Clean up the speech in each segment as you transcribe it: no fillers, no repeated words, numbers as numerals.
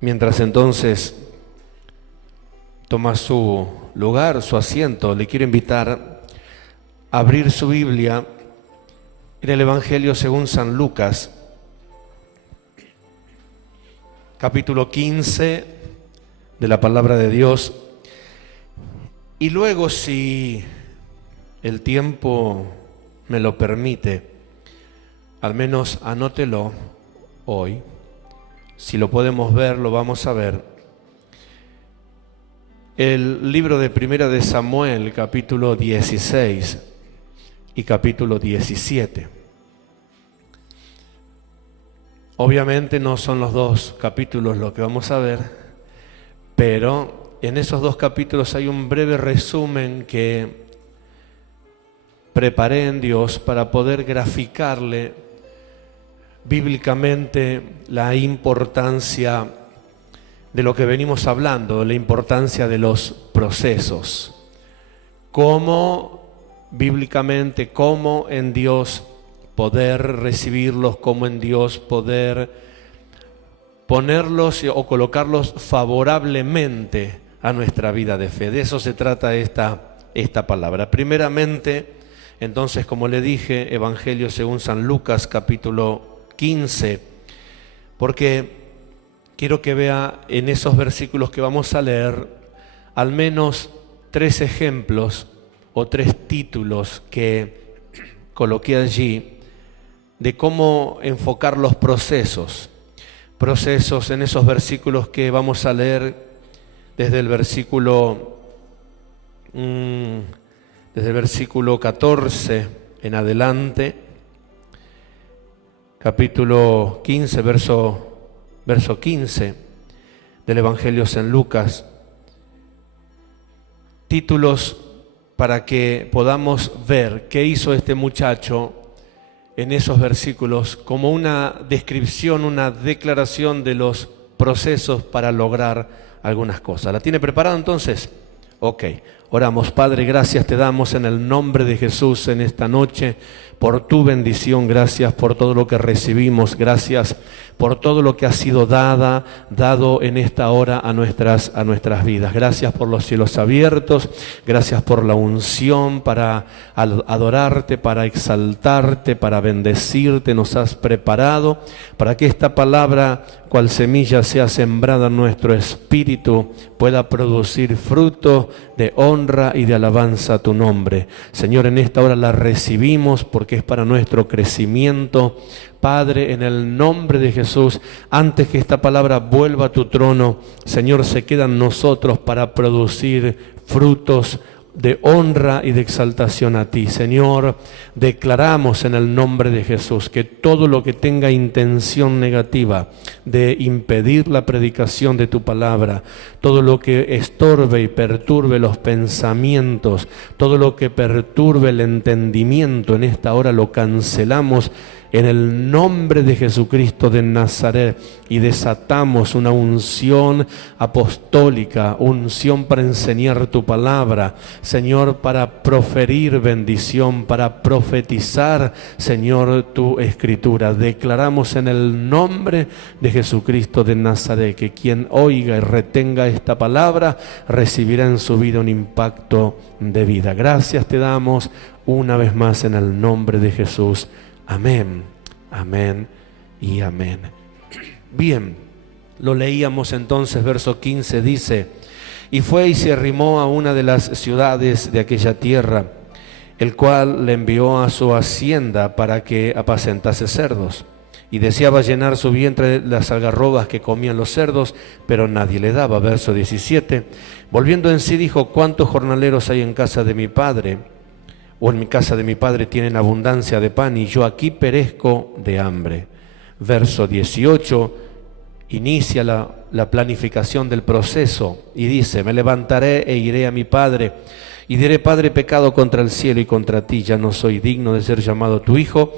Mientras entonces toma su lugar, su asiento, le quiero invitar a abrir su Biblia en el Evangelio según San Lucas, capítulo 15 de la Palabra de Dios. Y luego, si el tiempo me lo permite, al menos anótelo hoy. Si lo podemos ver, lo vamos a ver. El libro de Primera de Samuel, capítulo 16 y capítulo 17. Obviamente no son los dos capítulos lo que vamos a ver, pero en esos dos capítulos hay un breve resumen que preparé en Dios para poder graficarle bíblicamente la importancia de lo que venimos hablando, la importancia de los procesos. Cómo bíblicamente, cómo en Dios poder recibirlos, cómo en Dios poder ponerlos o colocarlos favorablemente a nuestra vida de fe. De eso se trata esta palabra. Primeramente, entonces, como le dije, Evangelio según San Lucas, capítulo 15, porque quiero que vea en esos versículos que vamos a leer al menos 3 ejemplos o 3 títulos que coloqué allí de cómo enfocar los procesos en esos versículos que vamos a leer desde el versículo 14 en adelante, capítulo 15, verso 15 del Evangelio San Lucas. Títulos para que podamos ver qué hizo este muchacho en esos versículos como una descripción, una declaración de los procesos para lograr algunas cosas. ¿La tiene preparada entonces? Ok, oramos. Padre, gracias te damos en el nombre de Jesús en esta noche por tu bendición. Gracias por todo lo que recibimos. Gracias por todo lo que ha sido dado en esta hora a nuestras vidas. Gracias por los cielos abiertos. Gracias por la unción para adorarte, para exaltarte, para bendecirte. Nos has preparado para que esta palabra, cual semilla, sea sembrada en nuestro espíritu, pueda producir fruto de honra y de alabanza a tu nombre. Señor, en esta hora la recibimos porque es para nuestro crecimiento. Padre, en el nombre de Jesús, antes que esta palabra vuelva a tu trono, Señor, se quedan nosotros para producir frutos de honra y de exaltación a ti. Señor, declaramos en el nombre de Jesús que todo lo que tenga intención negativa de impedir la predicación de tu palabra, todo lo que estorbe y perturbe los pensamientos, todo lo que perturbe el entendimiento, en esta hora lo cancelamos en el nombre de Jesucristo de Nazaret y desatamos una unción apostólica, unción para enseñar tu palabra, Señor, para proferir bendición, para profetizar, Señor, tu escritura. Declaramos en el nombre de Jesucristo de Nazaret que quien oiga y retenga esta palabra recibirá en su vida un impacto de vida. Gracias te damos una vez más en el nombre de Jesús. Amén, amén y amén. Bien, lo leíamos entonces, verso 15 dice: y fue y se arrimó a una de las ciudades de aquella tierra, el cual le envió a su hacienda para que apacentase cerdos. Y deseaba llenar su vientre de las algarrobas que comían los cerdos, pero nadie le daba. Verso 17, volviendo en sí dijo: ¿cuántos jornaleros hay en casa de mi padre? O en mi casa de mi padre tienen abundancia de pan y yo aquí perezco de hambre. Verso 18, inicia la planificación del proceso y dice: me levantaré e iré a mi padre y diré: Padre, he pecado contra el cielo y contra ti, ya no soy digno de ser llamado tu hijo,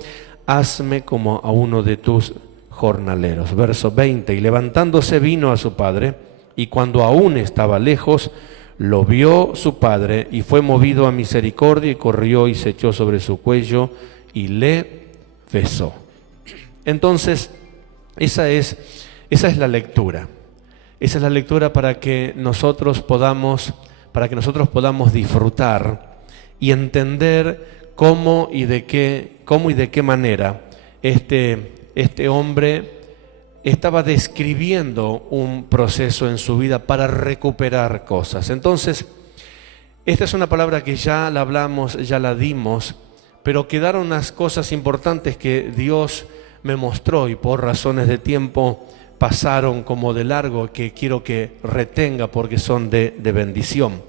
hazme como a uno de tus jornaleros. Verso 20, y levantándose vino a su padre, y cuando aún estaba lejos, lo vio su padre y fue movido a misericordia y corrió y se echó sobre su cuello y le besó. Entonces, esa es la lectura. Esa es la lectura para que nosotros podamos disfrutar y entender cómo y de qué manera este hombre estaba describiendo un proceso en su vida para recuperar cosas. Entonces, esta es una palabra que ya la hablamos, ya la dimos, pero quedaron unas cosas importantes que Dios me mostró y por razones de tiempo pasaron como de largo, que quiero que retenga porque son de bendición.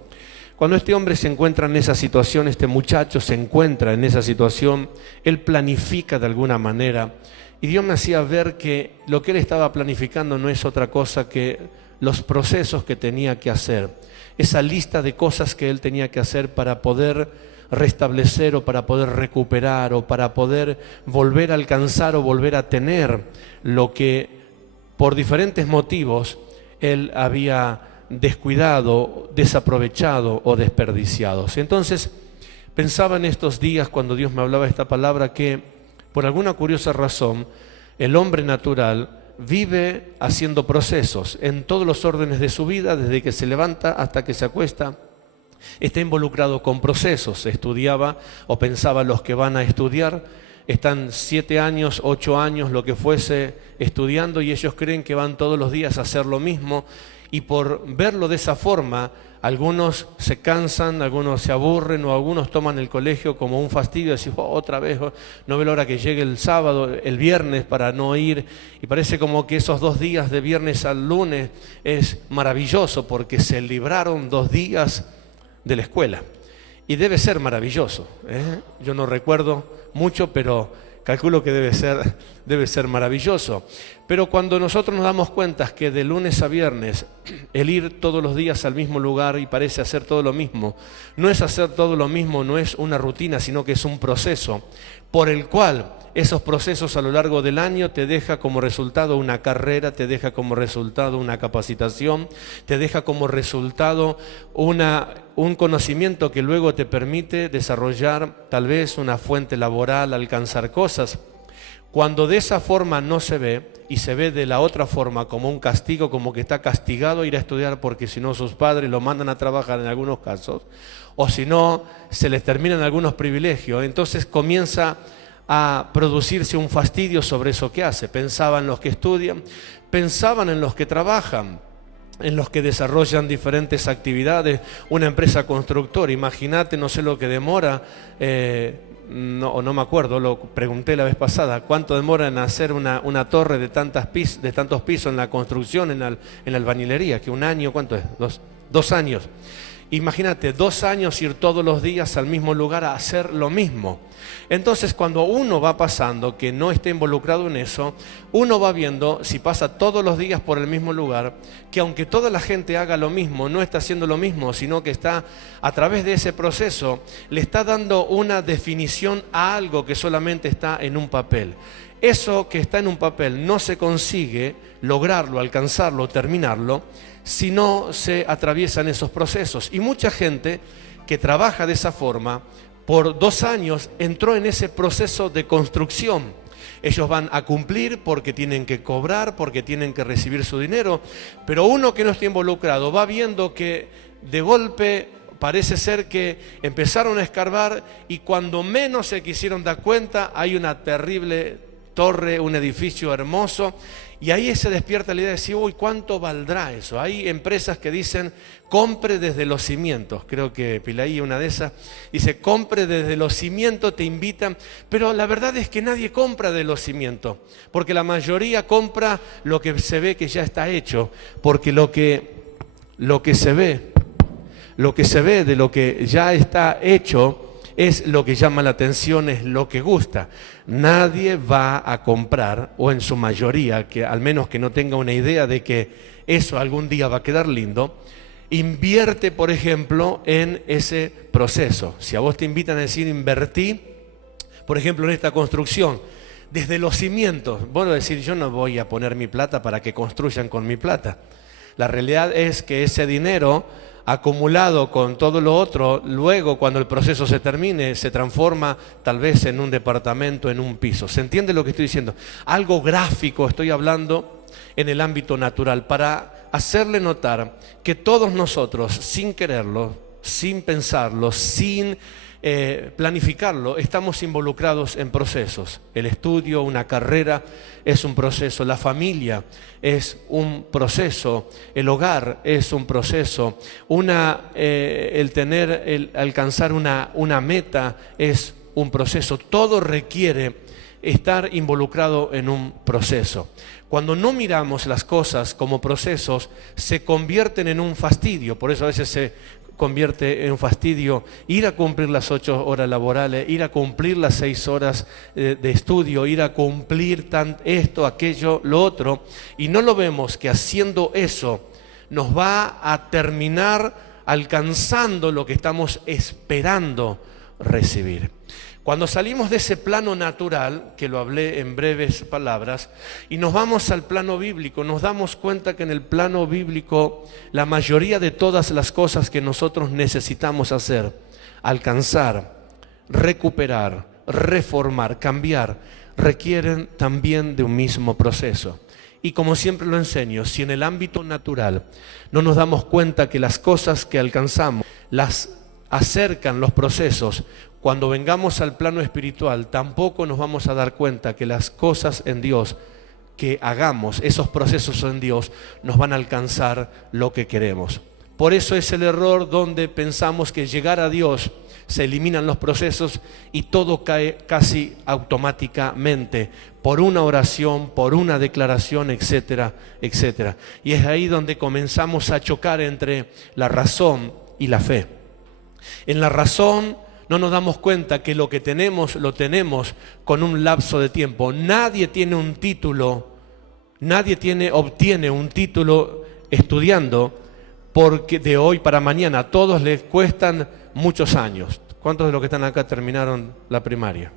Cuando este hombre se encuentra en esa situación, este muchacho se encuentra en esa situación, él planifica de alguna manera, y Dios me hacía ver que lo que él estaba planificando no es otra cosa que los procesos que tenía que hacer, esa lista de cosas que él tenía que hacer para poder restablecer o para poder recuperar o para poder volver a alcanzar o volver a tener lo que por diferentes motivos él había descuidado, desaprovechado o desperdiciado. Entonces pensaba en estos días cuando Dios me hablaba esta palabra que por alguna curiosa razón el hombre natural vive haciendo procesos en todos los órdenes de su vida, desde que se levanta hasta que se acuesta. Está involucrado con procesos. Estudiaba o pensaba los que van a estudiar, están 7 años, 8 años, lo que fuese, estudiando, y ellos creen que van todos los días a hacer lo mismo, y por verlo de esa forma, algunos se cansan, algunos se aburren, o algunos toman el colegio como un fastidio, decir, otra vez, no veo la hora que llegue el sábado, el viernes para no ir, y parece como que esos 2 días de viernes al lunes es maravilloso porque se libraron 2 días de la escuela. Y debe ser maravilloso, ¿eh? Yo no recuerdo mucho, pero calculo que debe ser maravilloso. Pero cuando nosotros nos damos cuenta que de lunes a viernes el ir todos los días al mismo lugar y parece hacer todo lo mismo, no es hacer todo lo mismo, no es una rutina, sino que es un proceso por el cual esos procesos a lo largo del año te deja como resultado una carrera, te deja como resultado una capacitación, te deja como resultado un conocimiento que luego te permite desarrollar tal vez una fuente laboral, alcanzar cosas. Cuando de esa forma no se ve y se ve de la otra forma como un castigo, como que está castigado a ir a estudiar porque si no sus padres lo mandan a trabajar en algunos casos, o si no se les terminan algunos privilegios, entonces comienza a producirse un fastidio sobre eso que hace. Pensaban los que estudian, pensaban en los que trabajan, en los que desarrollan diferentes actividades, una empresa constructora, imagínate, no sé lo que demora, no me acuerdo, lo pregunté la vez pasada, ¿cuánto demora en hacer una torre de tantos pisos en la construcción, en la albañilería? Que 1 año, ¿cuánto es? 2 años. Imagínate, 2 años ir todos los días al mismo lugar a hacer lo mismo. Entonces, cuando uno va pasando, que no está involucrado en eso, uno va viendo, si pasa todos los días por el mismo lugar, que aunque toda la gente haga lo mismo, no está haciendo lo mismo, sino que está, a través de ese proceso, le está dando una definición a algo que solamente está en un papel. Eso que está en un papel no se consigue lograrlo, alcanzarlo, terminarlo, si no se atraviesan esos procesos. Y mucha gente que trabaja de esa forma, por 2 años entró en ese proceso de construcción. Ellos van a cumplir porque tienen que cobrar, porque tienen que recibir su dinero, pero uno que no está involucrado va viendo que de golpe parece ser que empezaron a escarbar y cuando menos se quisieron dar cuenta hay una terrible torre, un edificio hermoso, y ahí se despierta la idea de decir, uy, ¿cuánto valdrá eso? Hay empresas que dicen, compre desde los cimientos. Creo que Pilaí, una de esas, dice, compre desde los cimientos, te invitan. Pero la verdad es que nadie compra de los cimientos, porque la mayoría compra lo que se ve que ya está hecho, porque lo que se ve de lo que ya está hecho es lo que llama la atención, es lo que gusta. Nadie va a comprar, o en su mayoría, que al menos que no tenga una idea de que eso algún día va a quedar lindo, invierte, por ejemplo, en ese proceso. Si a vos te invitan a decir invertí, por ejemplo, en esta construcción, desde los cimientos, bueno, decir, yo no voy a poner mi plata para que construyan con mi plata. La realidad es que ese dinero acumulado con todo lo otro, luego cuando el proceso se termine, se transforma tal vez en un departamento, en un piso. ¿Se entiende lo que estoy diciendo? Algo gráfico estoy hablando en el ámbito natural. Para hacerle notar que todos nosotros, sin quererlo, sin pensarlo, sin planificarlo, estamos involucrados en procesos. El estudio, una carrera, es un proceso. La familia es un proceso. El hogar es un proceso. El alcanzar una meta es un proceso. Todo requiere estar involucrado en un proceso. Cuando no miramos las cosas como procesos, se convierten en un fastidio. Por eso a veces se convierte en un fastidio ir a cumplir las 8 horas laborales, ir a cumplir las 6 horas de estudio, ir a cumplir esto, aquello, lo otro, y no lo vemos que haciendo eso nos va a terminar alcanzando lo que estamos esperando recibir. Cuando salimos de ese plano natural, que lo hablé en breves palabras, y nos vamos al plano bíblico, nos damos cuenta que en el plano bíblico la mayoría de todas las cosas que nosotros necesitamos hacer, alcanzar, recuperar, reformar, cambiar, requieren también de un mismo proceso. Y como siempre lo enseño, si en el ámbito natural no nos damos cuenta que las cosas que alcanzamos las acercan los procesos, cuando vengamos al plano espiritual tampoco nos vamos a dar cuenta que las cosas en Dios que hagamos, esos procesos en Dios, nos van a alcanzar lo que queremos. Por eso es el error donde pensamos que llegar a Dios se eliminan los procesos y todo cae casi automáticamente por una oración, por una declaración, etcétera, etcétera. Y es ahí donde comenzamos a chocar entre la razón y la fe. En la razón no nos damos cuenta que lo que tenemos, lo tenemos con un lapso de tiempo. Nadie tiene un título, obtiene un título estudiando porque de hoy para mañana. A todos les cuestan muchos años. ¿Cuántos de los que están acá terminaron la primaria?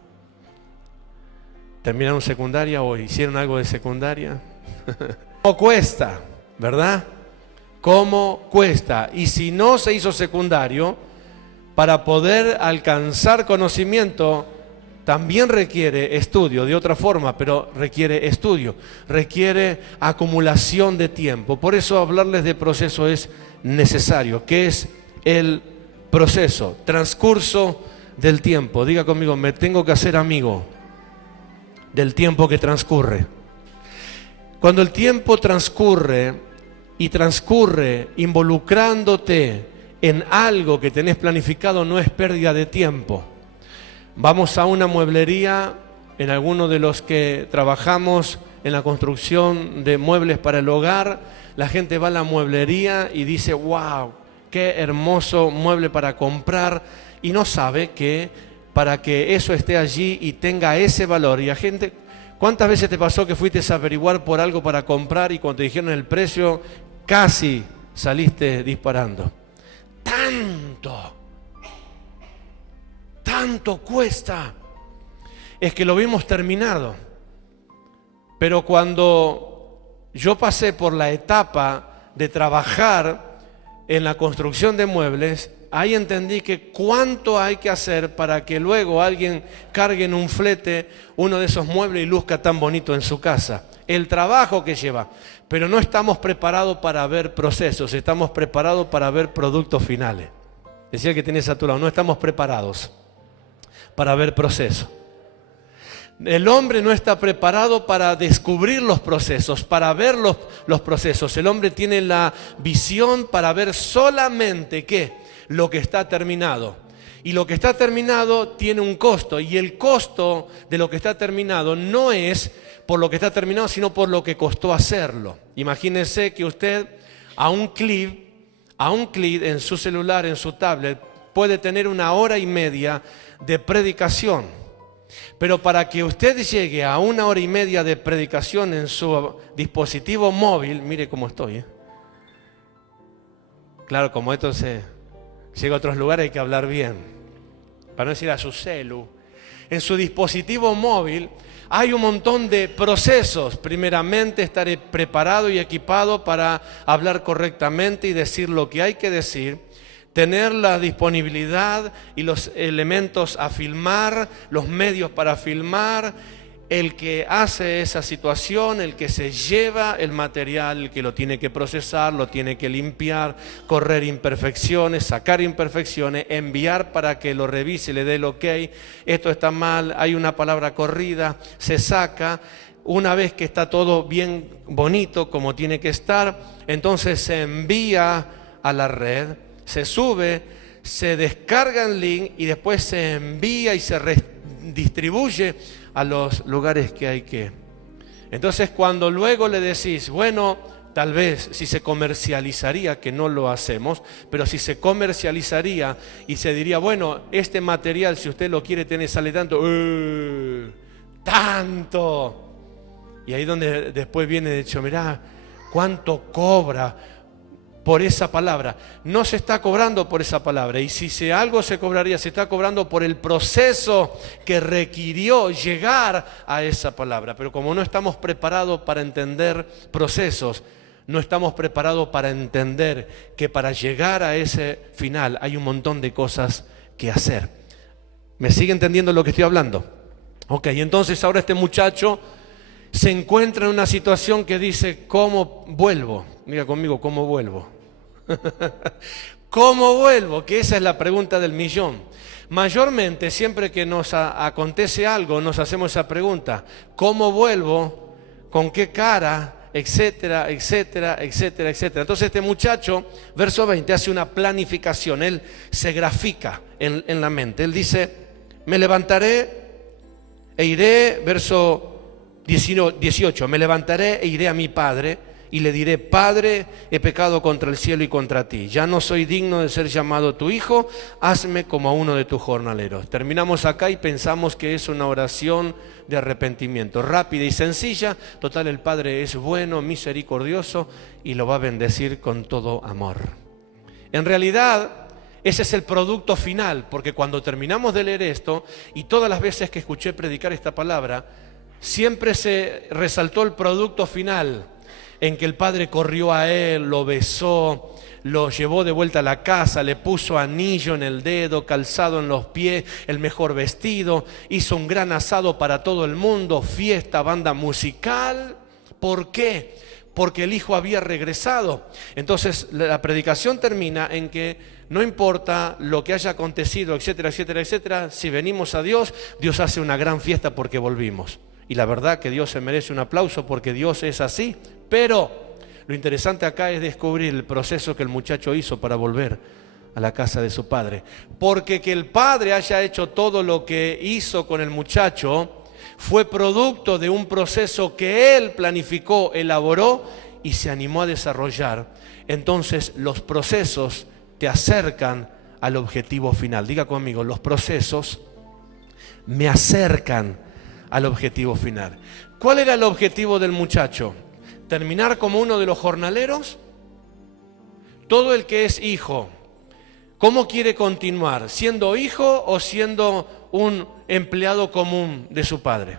¿Terminaron secundaria o hicieron algo de secundaria? ¿Cómo cuesta? ¿Verdad? ¿Cómo cuesta? Y si no se hizo secundario, para poder alcanzar conocimiento también requiere estudio, de otra forma, pero requiere estudio, requiere acumulación de tiempo. Por eso hablarles de proceso es necesario. ¿Qué es el proceso? Transcurso del tiempo. Diga conmigo, me tengo que hacer amigo del tiempo que transcurre. Cuando el tiempo transcurre y transcurre involucrándote en algo que tenés planificado, no es pérdida de tiempo. Vamos a una mueblería, en alguno de los que trabajamos en la construcción de muebles para el hogar, la gente va a la mueblería y dice, wow, qué hermoso mueble para comprar, y no sabe que para que eso esté allí y tenga ese valor, y la gente, ¿cuántas veces te pasó que fuiste a averiguar por algo para comprar y cuando te dijeron el precio, casi saliste disparando? Tanto cuesta. Es que lo vimos terminado. Pero cuando yo pasé por la etapa de trabajar en la construcción de muebles, ahí entendí que cuánto hay que hacer para que luego alguien cargue en un flete uno de esos muebles y luzca tan bonito en su casa. El trabajo que lleva. Pero no estamos preparados para ver procesos, estamos preparados para ver productos finales. Decía que tienes a tu lado, no estamos preparados para ver procesos. El hombre no está preparado para descubrir los procesos, para ver los procesos. El hombre tiene la visión para ver solamente ¿qué? Lo que está terminado. Y lo que está terminado tiene un costo, y el costo de lo que está terminado no es por lo que está terminado, sino por lo que costó hacerlo. Imagínense que usted a un clic en su celular, en su tablet, puede tener 1 hora y media de predicación. Pero para que usted llegue a 1 hora y media de predicación en su dispositivo móvil, mire cómo estoy. Claro, como esto se llega a otros lugares hay que hablar bien, para no decir a su celu. En su dispositivo móvil hay un montón de procesos. Primeramente, estar preparado y equipado para hablar correctamente y decir lo que hay que decir. Tener la disponibilidad y los elementos a filmar, los medios para filmar, el que hace esa situación, el que se lleva el material, el que lo tiene que procesar, lo tiene que limpiar, correr imperfecciones, sacar imperfecciones, enviar para que lo revise y le dé el ok, esto está mal, hay una palabra corrida, se saca. Una vez que está todo bien bonito como tiene que estar, entonces se envía a la red, se sube, se descarga el link y después se envía y se distribuye a los lugares que hay que. Entonces cuando luego le decís, bueno, tal vez si se comercializaría, que no lo hacemos, pero si se comercializaría y se diría, bueno, este material si usted lo quiere tener sale tanto, tanto. Y ahí donde después viene de hecho, mirá, cuánto cobra por esa palabra. No se está cobrando por esa palabra. Y si algo se cobraría, se está cobrando por el proceso que requirió llegar a esa palabra. Pero como no estamos preparados para entender procesos, no estamos preparados para entender que para llegar a ese final hay un montón de cosas que hacer. ¿Me sigue entendiendo lo que estoy hablando? Ok, entonces ahora este muchacho se encuentra en una situación que dice, ¿cómo vuelvo? Mira conmigo, ¿cómo vuelvo? ¿Cómo vuelvo? Que esa es la pregunta del millón. Mayormente, siempre que nos acontece algo, nos hacemos esa pregunta. ¿Cómo vuelvo? ¿Con qué cara? Etcétera, etcétera, etcétera, etcétera. Entonces este muchacho, verso 20, hace una planificación. Él se grafica en la mente. Él dice, me levantaré e iré, verso 18, me levantaré e iré a mi padre y le diré, Padre, he pecado contra el cielo y contra ti. Ya no soy digno de ser llamado tu hijo, hazme como a uno de tus jornaleros. Terminamos acá y pensamos que es una oración de arrepentimiento, rápida y sencilla. Total, el Padre es bueno, misericordioso y lo va a bendecir con todo amor. En realidad, ese es el producto final, porque cuando terminamos de leer esto, y todas las veces que escuché predicar esta palabra, siempre se resaltó el producto final, en que el padre corrió a él, lo besó, lo llevó de vuelta a la casa, le puso anillo en el dedo, calzado en los pies, el mejor vestido, hizo un gran asado para todo el mundo, fiesta, banda musical. ¿Por qué? Porque el hijo había regresado. Entonces la predicación termina en que no importa lo que haya acontecido, etcétera, etcétera, etcétera, si venimos a Dios, Dios hace una gran fiesta porque volvimos. Y la verdad que Dios se merece un aplauso porque Dios es así. Pero lo interesante acá es descubrir el proceso que el muchacho hizo para volver a la casa de su padre. Porque que el padre haya hecho todo lo que hizo con el muchacho fue producto de un proceso que él planificó, elaboró y se animó a desarrollar. Entonces los procesos te acercan al objetivo final. Diga conmigo, los procesos me acercan al objetivo final. ¿Cuál era el objetivo del muchacho? ¿Terminar como uno de los jornaleros? Todo el que es hijo, ¿cómo quiere continuar? ¿Siendo hijo o siendo un empleado común de su padre?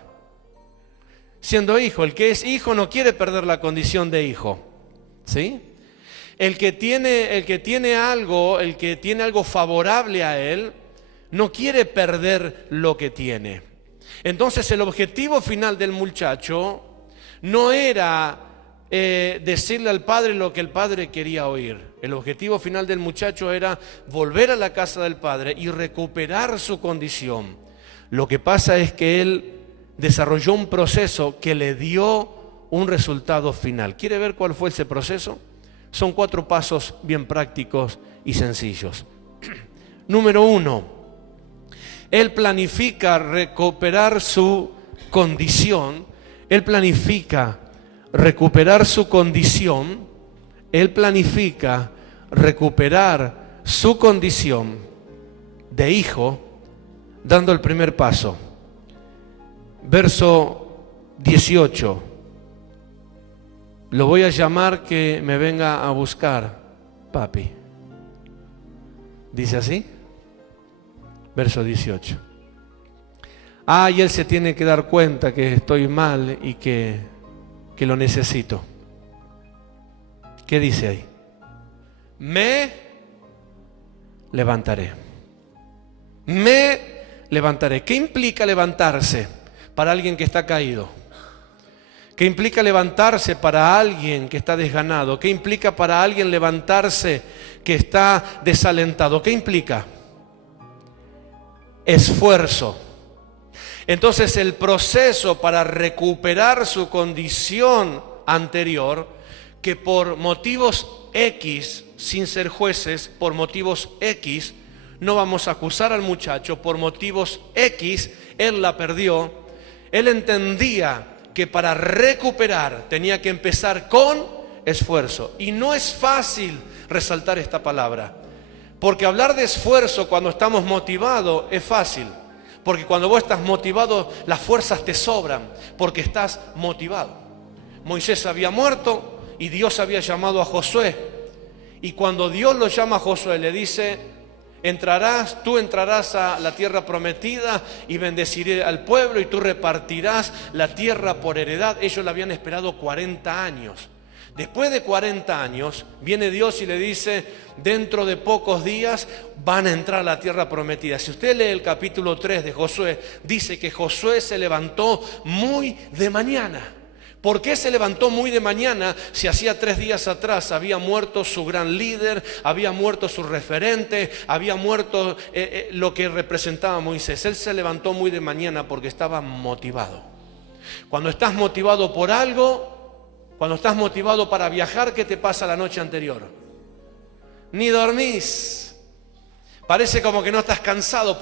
Siendo hijo. El que es hijo no quiere perder la condición de hijo, ¿sí? El que tiene algo favorable a él, no quiere perder lo que tiene. Entonces el objetivo final del muchacho no era decirle al padre lo que el padre quería oír. El objetivo final del muchacho era volver a la casa del padre y recuperar su condición. Lo que pasa es que él desarrolló un proceso que le dio un resultado final. ¿Quiere ver cuál fue ese proceso? Son 4 pasos bien prácticos y sencillos. Número 1, él planifica recuperar su condición. Él planifica recuperar su condición. Él planifica recuperar su condición de hijo dando el primer paso. Verso 18. Lo voy a llamar que me venga a buscar, papi. ¿Dice así? Verso 18. Y él se tiene que dar cuenta que estoy mal y que lo necesito. ¿Qué dice ahí? Me levantaré. Me levantaré. ¿Qué implica levantarse? para alguien que está caído? ¿Qué implica levantarse para alguien que está desganado? ¿Qué implica para alguien levantarse que está desalentado? ¿Qué implica? Esfuerzo. Entonces el proceso para recuperar su condición anterior, que por motivos X, sin ser jueces, por motivos X, no vamos a acusar al muchacho, por motivos X, él la perdió, él entendía que para recuperar tenía que empezar con esfuerzo. Y no es fácil resaltar esta palabra, porque hablar de esfuerzo cuando estamos motivados es fácil, porque cuando vos estás motivado las fuerzas te sobran, porque estás motivado. Moisés había muerto y Dios había llamado a Josué, y cuando Dios lo llama a Josué le dice: tú entrarás a la tierra prometida y bendeciré al pueblo y tú repartirás la tierra por heredad. Ellos la habían esperado 40 años. Después de 40 años viene Dios y le dice: dentro de pocos días van a entrar a la tierra prometida. Si usted lee el capítulo 3 de Josué, dice que Josué se levantó muy de mañana. ¿Por qué se levantó muy de mañana si hacía 3 días atrás había muerto su gran líder, había muerto su referente, había muerto lo que representaba a Moisés? Él se levantó muy de mañana porque estaba motivado. Cuando estás motivado por algo, cuando estás motivado para viajar, ¿qué te pasa la noche anterior? Ni dormís. Parece como que no estás cansado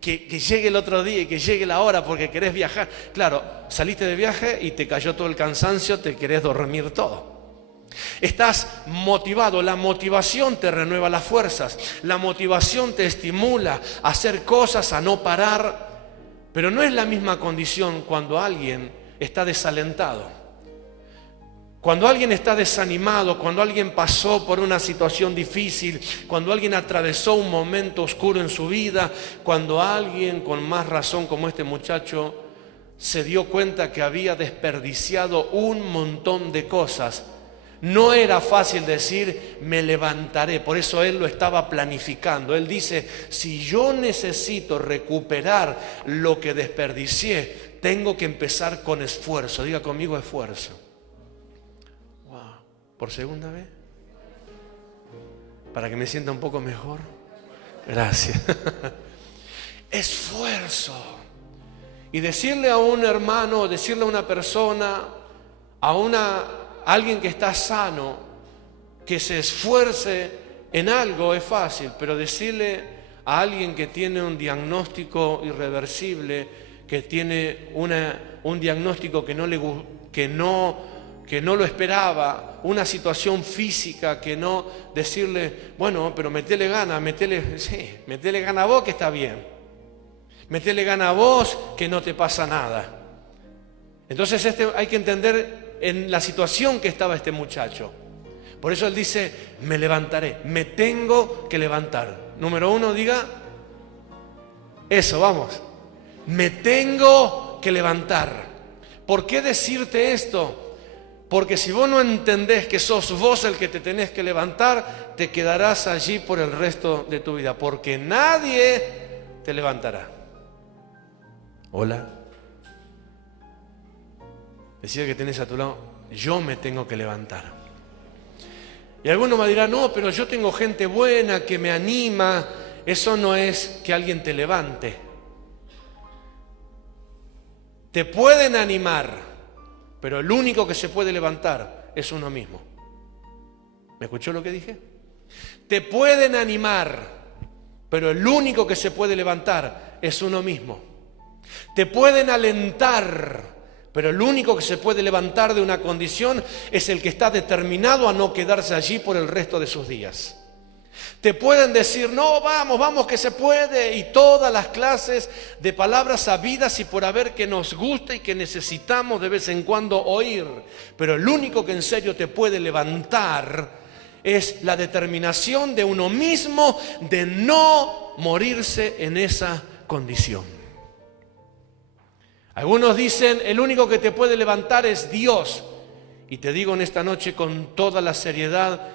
que llegue el otro día y que llegue la hora porque querés viajar. Claro, saliste de viaje y te cayó todo el cansancio, te querés dormir todo. Estás motivado, la motivación te renueva las fuerzas, la motivación te estimula a hacer cosas, a no parar, pero no es la misma condición cuando alguien está desalentado. Cuando alguien está desanimado, cuando alguien pasó por una situación difícil, cuando alguien atravesó un momento oscuro en su vida, cuando alguien con más razón como este muchacho se dio cuenta que había desperdiciado un montón de cosas, no era fácil decir me levantaré. Por eso él lo estaba planificando. Él dice: si yo necesito recuperar lo que desperdicié, tengo que empezar con esfuerzo. Diga conmigo: esfuerzo. ¿Por segunda vez? Para que me sienta un poco mejor. Gracias. Esfuerzo. Y decirle a un hermano, decirle a una persona, a alguien que está sano, que se esfuerce en algo es fácil, pero decirle a alguien que tiene un diagnóstico irreversible, que tiene un diagnóstico que no lo esperaba, una situación física que no, decirle: bueno, pero metele gana a vos que está bien, metele gana a vos que no te pasa nada. Entonces hay que entender en la situación que estaba este muchacho. Por eso él dice: me levantaré, me tengo que levantar. Número 1, diga eso, vamos, me tengo que levantar. ¿Por qué decirte esto? Porque si vos no entendés que sos vos el que te tenés que levantar, te quedarás allí por el resto de tu vida, porque nadie te levantará. Hola. Decía que tenés a tu lado: yo me tengo que levantar. Y alguno me dirá: no, pero yo tengo gente buena que me anima. Eso no es que alguien te levante. Te pueden animar, pero el único que se puede levantar es uno mismo. ¿Me escuchó lo que dije? Te pueden animar, pero el único que se puede levantar es uno mismo. Te pueden alentar, pero el único que se puede levantar de una condición es el que está determinado a no quedarse allí por el resto de sus días. Te pueden decir: no, vamos que se puede, y todas las clases de palabras sabidas y por haber que nos gusta y que necesitamos de vez en cuando oír, pero el único que en serio te puede levantar es la determinación de uno mismo de no morirse en esa condición. Algunos dicen: el único que te puede levantar es Dios, y te digo en esta noche con toda la seriedad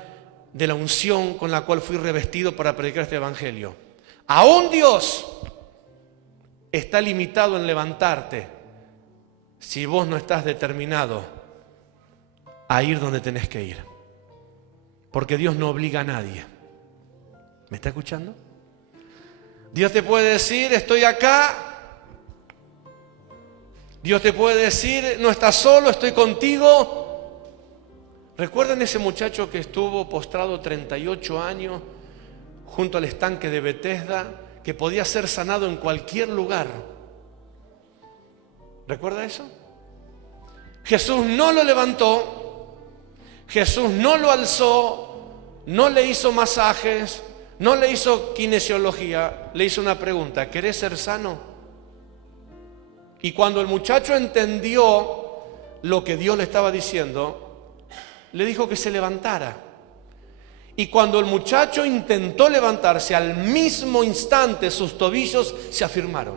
de la unción con la cual fui revestido para predicar este evangelio: aún Dios está limitado en levantarte, si vos no estás determinado a ir donde tenés que ir. Porque Dios no obliga a nadie. ¿Me está escuchando? Dios te puede decir, estoy acá. Dios te puede decir, no estás solo, estoy contigo. ¿Recuerdan ese muchacho que estuvo postrado 38 años junto al estanque de Betesda, que podía ser sanado en cualquier lugar? ¿Recuerda eso? Jesús no lo levantó, Jesús no lo alzó, no le hizo masajes, no le hizo kinesiología, le hizo una pregunta: ¿querés ser sano? Y cuando el muchacho entendió lo que Dios le estaba diciendo, le dijo que se levantara. Y cuando el muchacho intentó levantarse, al mismo instante sus tobillos se afirmaron.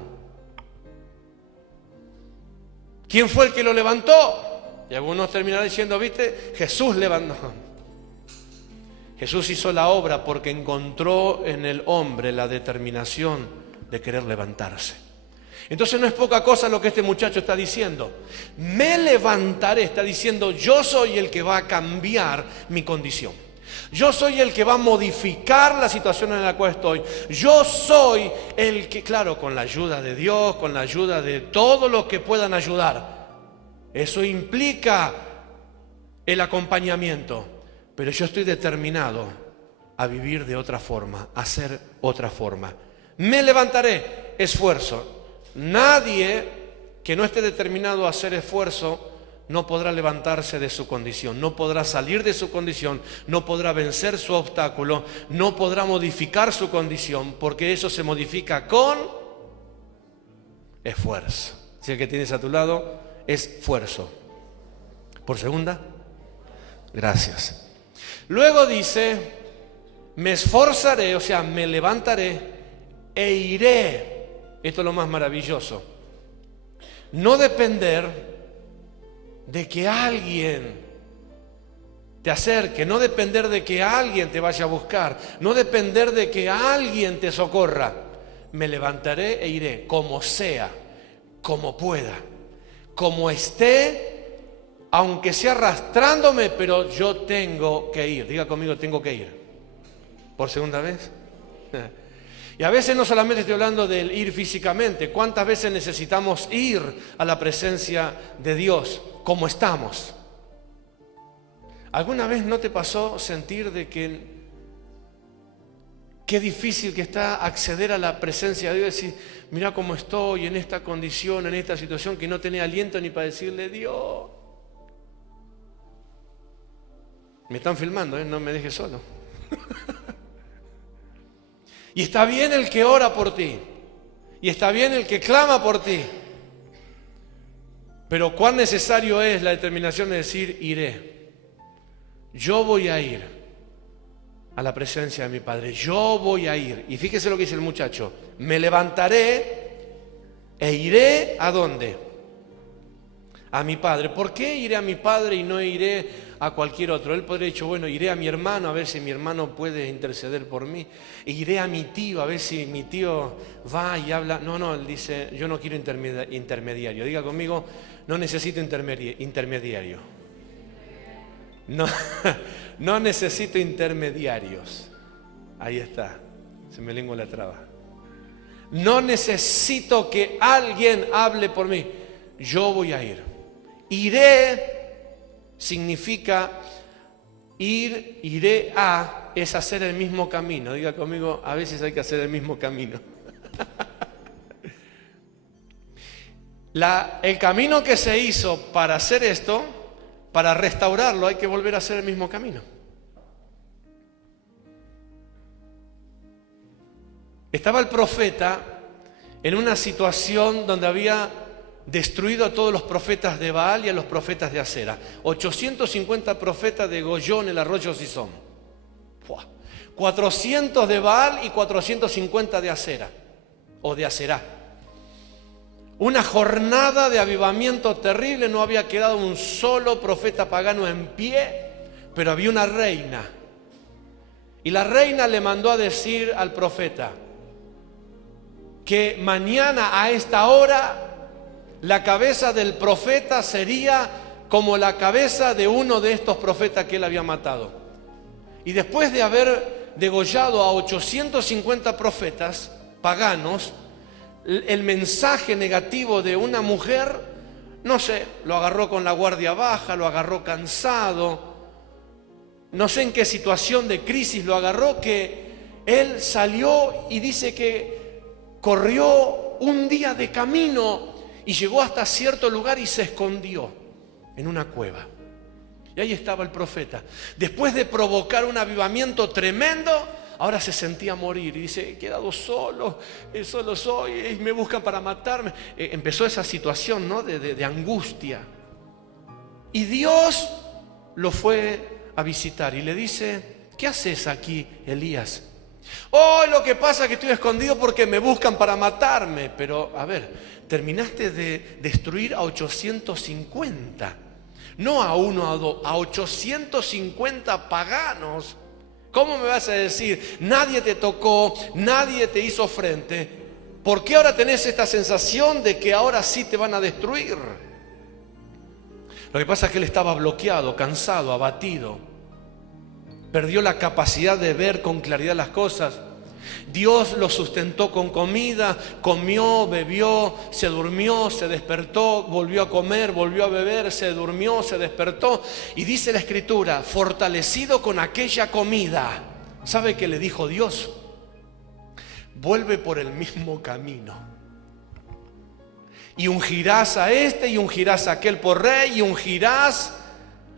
¿Quién fue el que lo levantó? Y algunos terminaron diciendo, ¿viste? Jesús levantó. Jesús hizo la obra porque encontró en el hombre la determinación de querer levantarse. Entonces no es poca cosa lo que este muchacho está diciendo. Me levantaré, está diciendo, yo soy el que va a cambiar mi condición. Yo soy el que va a modificar la situación en la cual estoy. Yo soy el que, claro, con la ayuda de Dios, con la ayuda de todos los que puedan ayudar. Eso implica el acompañamiento. Pero yo estoy determinado a vivir de otra forma, a hacer otra forma. Me levantaré, esfuerzo. Nadie que no esté determinado a hacer esfuerzo no podrá levantarse de su condición, no podrá salir de su condición, no podrá vencer su obstáculo, no podrá modificar su condición, porque eso se modifica con esfuerzo. Si el que tienes a tu lado es esfuerzo. ¿Por segunda? Gracias. Luego dice, me esforzaré, o sea, me levantaré e iré. Esto es lo más maravilloso. No depender de que alguien te acerque, no depender de que alguien te vaya a buscar, no depender de que alguien te socorra. Me levantaré e iré, como sea, como pueda, como esté, aunque sea arrastrándome, pero yo tengo que ir. Diga conmigo, tengo que ir. ¿Por segunda vez? Y a veces no solamente estoy hablando del ir físicamente. ¿Cuántas veces necesitamos ir a la presencia de Dios como estamos? ¿Alguna vez no te pasó sentir de que qué difícil que está acceder a la presencia de Dios y decir, mira cómo estoy en esta condición, en esta situación, que no tenía aliento ni para decirle, Dios? Me están filmando, no me dejes solo. Y está bien el que ora por ti. Y está bien el que clama por ti. Pero cuán necesario es la determinación de decir, iré. Yo voy a ir a la presencia de mi Padre. Yo voy a ir. Y fíjese lo que dice el muchacho. Me levantaré e iré ¿a dónde? A mi Padre. ¿Por qué iré a mi Padre y no iré a cualquier otro? Él podría haber dicho, bueno, iré a mi hermano a ver si mi hermano puede interceder por mí. E iré a mi tío a ver si mi tío va y habla. No, él dice, yo no quiero intermediario. Diga conmigo, no necesito intermediario. No necesito intermediarios. Ahí está, se me lengua la traba. No necesito que alguien hable por mí. Yo voy a ir. Iré significa ir, iré a, es hacer el mismo camino. Diga conmigo, a veces hay que hacer el mismo camino. El camino que se hizo para hacer esto, para restaurarlo, hay que volver a hacer el mismo camino. Estaba el profeta en una situación donde había destruido a todos los profetas de Baal y a los profetas de Acera. 850 profetas degolló en el arroyo Sison. 400 de Baal y 450 de Acera o de Aserá. Una jornada de avivamiento terrible, no había quedado un solo profeta pagano en pie, pero había una reina. Y la reina le mandó a decir al profeta que mañana a esta hora la cabeza del profeta sería como la cabeza de uno de estos profetas que él había matado. Y después de haber degollado a 850 profetas paganos, el mensaje negativo de una mujer, no sé, lo agarró con la guardia baja, lo agarró cansado, no sé en qué situación de crisis lo agarró, que él salió y dice que corrió un día de camino y llegó hasta cierto lugar y se escondió en una cueva. Y ahí estaba el profeta. Después de provocar un avivamiento tremendo, ahora se sentía morir y dice: he quedado solo, solo soy, y me buscan para matarme. Empezó esa situación, ¿no?, de angustia. Y Dios lo fue a visitar y le dice: ¿qué haces aquí, Elías? Oh, lo que pasa es que estoy escondido porque me buscan para matarme. Pero, a ver, terminaste de destruir a 850, no a uno, a dos, a 850 paganos. ¿Cómo me vas a decir, nadie te tocó, nadie te hizo frente? ¿Por qué ahora tenés esta sensación de que ahora sí te van a destruir? Lo que pasa es que él estaba bloqueado, cansado, abatido. Perdió la capacidad de ver con claridad las cosas. Dios lo sustentó con comida, comió, bebió, se durmió, se despertó, volvió a comer, volvió a beber, se durmió, se despertó. Y dice la Escritura, fortalecido con aquella comida, ¿sabe qué le dijo Dios? Vuelve por el mismo camino. Y ungirás a este y ungirás a aquel por rey y ungirás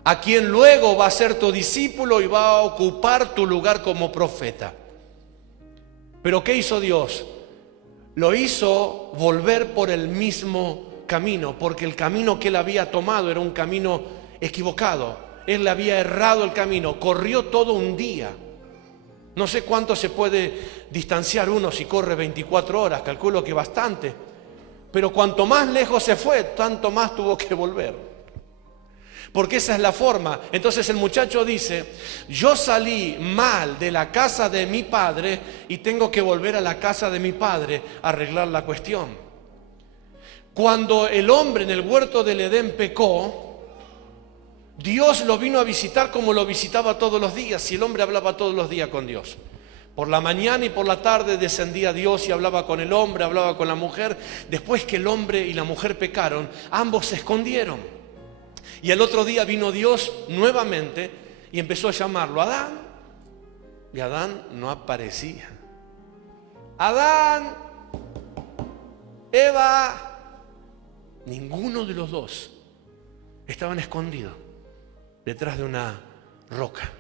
a quien luego va a ser tu discípulo y va a ocupar tu lugar como profeta. Pero ¿qué hizo Dios? Lo hizo volver por el mismo camino, porque el camino que él había tomado era un camino equivocado. Él había errado el camino, corrió todo un día. No sé cuánto se puede distanciar uno si corre 24 horas, calculo que bastante. Pero cuanto más lejos se fue, tanto más tuvo que volver. Porque esa es la forma. Entonces el muchacho dice: yo salí mal de la casa de mi padre y tengo que volver a la casa de mi padre a arreglar la cuestión. Cuando el hombre en el huerto del Edén pecó, Dios lo vino a visitar como lo visitaba todos los días, y el hombre hablaba todos los días con Dios. Por la mañana y por la tarde descendía Dios y hablaba con el hombre, hablaba con la mujer. Después que el hombre y la mujer pecaron, ambos se escondieron. Y el otro día vino Dios nuevamente y empezó a llamarlo: Adán. Y Adán no aparecía. Adán, Eva, ninguno de los dos. Estaban escondidos detrás de una roca.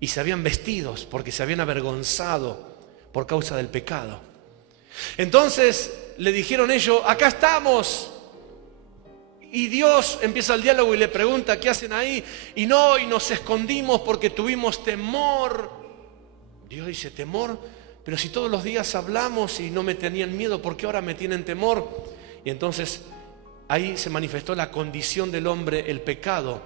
Y se habían vestido porque se habían avergonzado por causa del pecado. Entonces le dijeron ellos: acá estamos. Y Dios empieza el diálogo y le pregunta: ¿qué hacen ahí? Y nos escondimos porque tuvimos temor. Dios dice: ¿temor? Pero si todos los días hablamos y no me tenían miedo, ¿por qué ahora me tienen temor? Y entonces ahí se manifestó la condición del hombre, el pecado.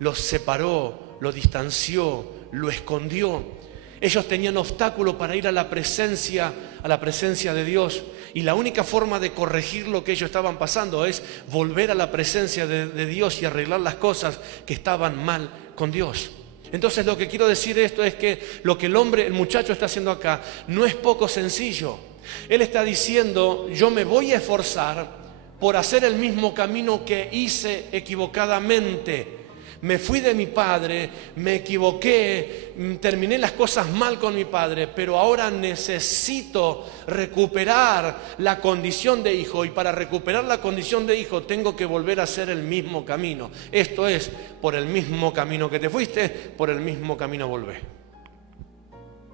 Los separó, lo distanció, lo escondió. Ellos tenían obstáculo para ir a la presencia de Dios. Y la única forma de corregir lo que ellos estaban pasando es volver a la presencia de Dios y arreglar las cosas que estaban mal con Dios. Entonces lo que quiero decir esto es que lo que el muchacho está haciendo acá no es poco sencillo. Él está diciendo: yo me voy a esforzar por hacer el mismo camino que hice equivocadamente. Me fui de mi padre, me equivoqué, terminé las cosas mal con mi padre, pero ahora necesito recuperar la condición de hijo, y para recuperar la condición de hijo tengo que volver a hacer el mismo camino. Esto es, por el mismo camino que te fuiste, por el mismo camino volvé.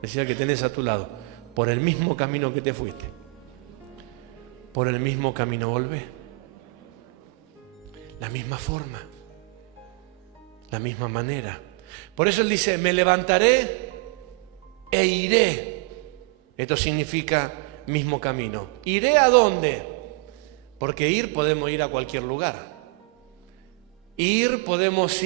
Decía que tenés a tu lado: por el mismo camino que te fuiste, por el mismo camino volvé. La misma forma, la misma manera. Por eso él dice: me levantaré e iré. Esto significa mismo camino. ¿Iré a dónde? Porque ir podemos ir a cualquier lugar. Podemos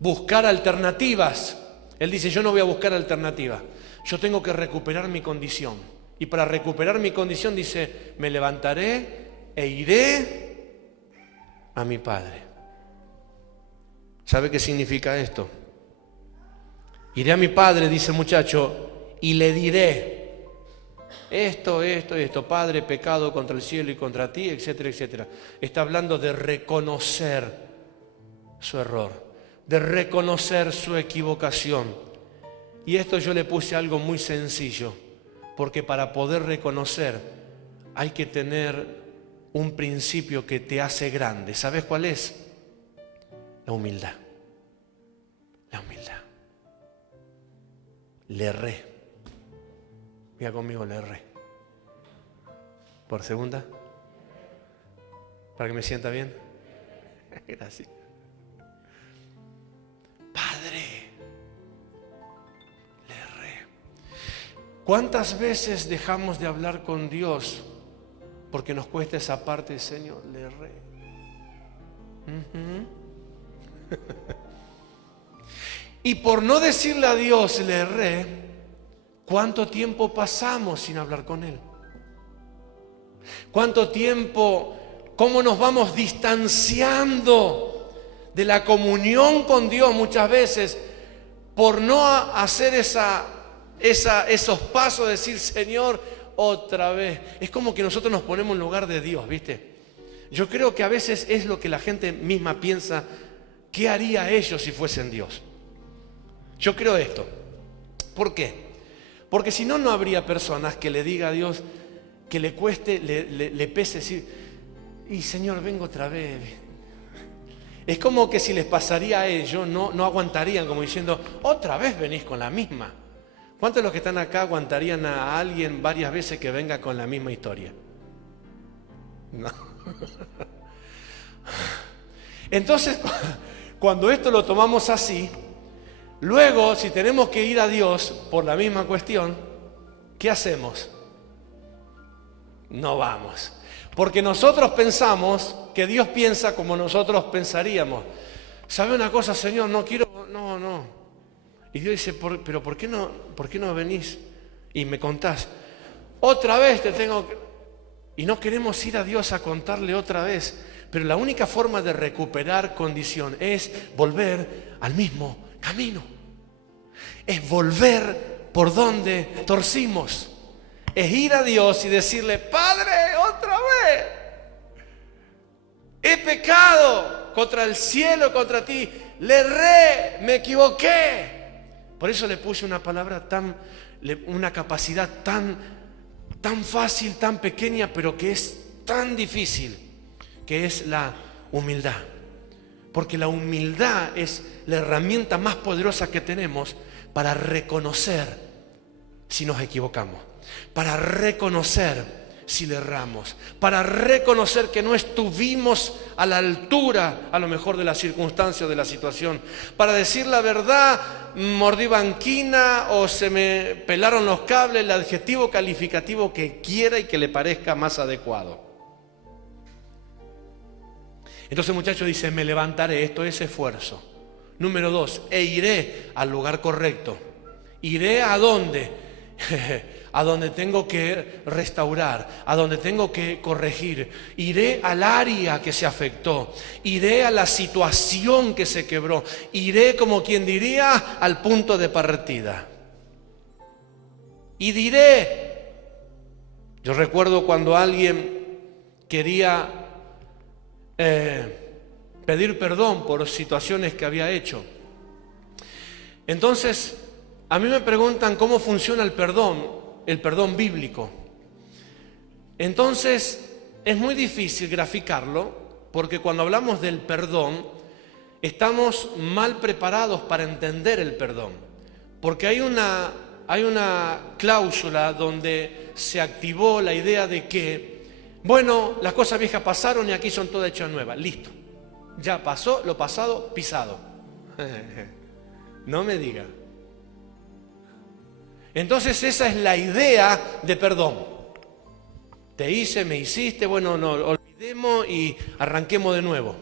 buscar alternativas. Él dice: yo no voy a buscar alternativas. Yo tengo que recuperar mi condición. Y para recuperar mi condición dice: me levantaré e iré a mi Padre. ¿Sabe qué significa esto? Iré a mi Padre, dice el muchacho, y le diré esto, Padre, he pecado contra el cielo y contra ti, etcétera, etcétera. Está hablando de reconocer su error, de reconocer su equivocación. Y esto yo le puse algo muy sencillo, porque para poder reconocer hay que tener un principio que te hace grande. ¿Sabes cuál es? La humildad. La humildad. Le erré. Mira conmigo, le erré. Por segunda. Para que me sienta bien. Gracias. Padre, le erré. ¿Cuántas veces dejamos de hablar con Dios porque nos cuesta esa parte? Señor, le erré. Y por no decirle a Dios, le erré, ¿cuánto tiempo pasamos sin hablar con Él? ¿Cuánto tiempo, cómo nos vamos distanciando de la comunión con Dios muchas veces por no hacer esos pasos, decir, Señor, otra vez? Es como que nosotros nos ponemos en lugar de Dios, ¿viste? Yo creo que a veces es lo que la gente misma piensa, ¿qué haría ellos si fuesen Dios? Yo creo esto. ¿Por qué? Porque si no, no habría personas que le diga a Dios, que le cueste, le pese decir, y Señor, vengo otra vez. Es como que si les pasaría a ellos, no aguantarían, como diciendo, otra vez venís con la misma. ¿Cuántos de los que están acá aguantarían a alguien varias veces que venga con la misma historia? No. Entonces, cuando esto lo tomamos así, luego, si tenemos que ir a Dios por la misma cuestión, ¿qué hacemos? No vamos. Porque nosotros pensamos que Dios piensa como nosotros pensaríamos. ¿Sabe una cosa, Señor? No quiero, no. Y Dios dice, pero ¿por qué no venís y me contás? Otra vez te tengo que... Y no queremos ir a Dios a contarle otra vez. Pero la única forma de recuperar condición es volver al mismo camino. Es volver por donde torcimos. Es ir a Dios y decirle, Padre, otra vez. He pecado contra el cielo, contra ti. Le erré, me equivoqué. Por eso le puse una palabra una capacidad tan fácil, tan pequeña, pero que es tan difícil, que es la humildad. Porque la humildad es la herramienta más poderosa que tenemos para reconocer si nos equivocamos, para reconocer si le erramos, para reconocer que no estuvimos a la altura a lo mejor de la circunstancia o de la situación, para decir la verdad, mordí banquina o se me pelaron los cables, el adjetivo calificativo que quiera y que le parezca más adecuado. Entonces el muchacho dice, me levantaré, esto es esfuerzo. Número 2, e iré al lugar correcto. ¿Iré a dónde? A donde tengo que restaurar, a donde tengo que corregir. Iré al área que se afectó, iré a la situación que se quebró, iré, como quien diría, al punto de partida. Y diré, yo recuerdo cuando alguien quería pedir perdón por situaciones que había hecho. Entonces, a mí me preguntan cómo funciona el perdón bíblico. Entonces, es muy difícil graficarlo, porque cuando hablamos del perdón, estamos mal preparados para entender el perdón. Porque hay una cláusula donde se activó la idea de que, bueno, las cosas viejas pasaron y aquí son todas hechas nuevas. Listo. Ya pasó, lo pasado, pisado. No me diga. Entonces esa es la idea de perdón. Te hice, me hiciste, bueno, no, olvidemos y arranquemos de nuevo.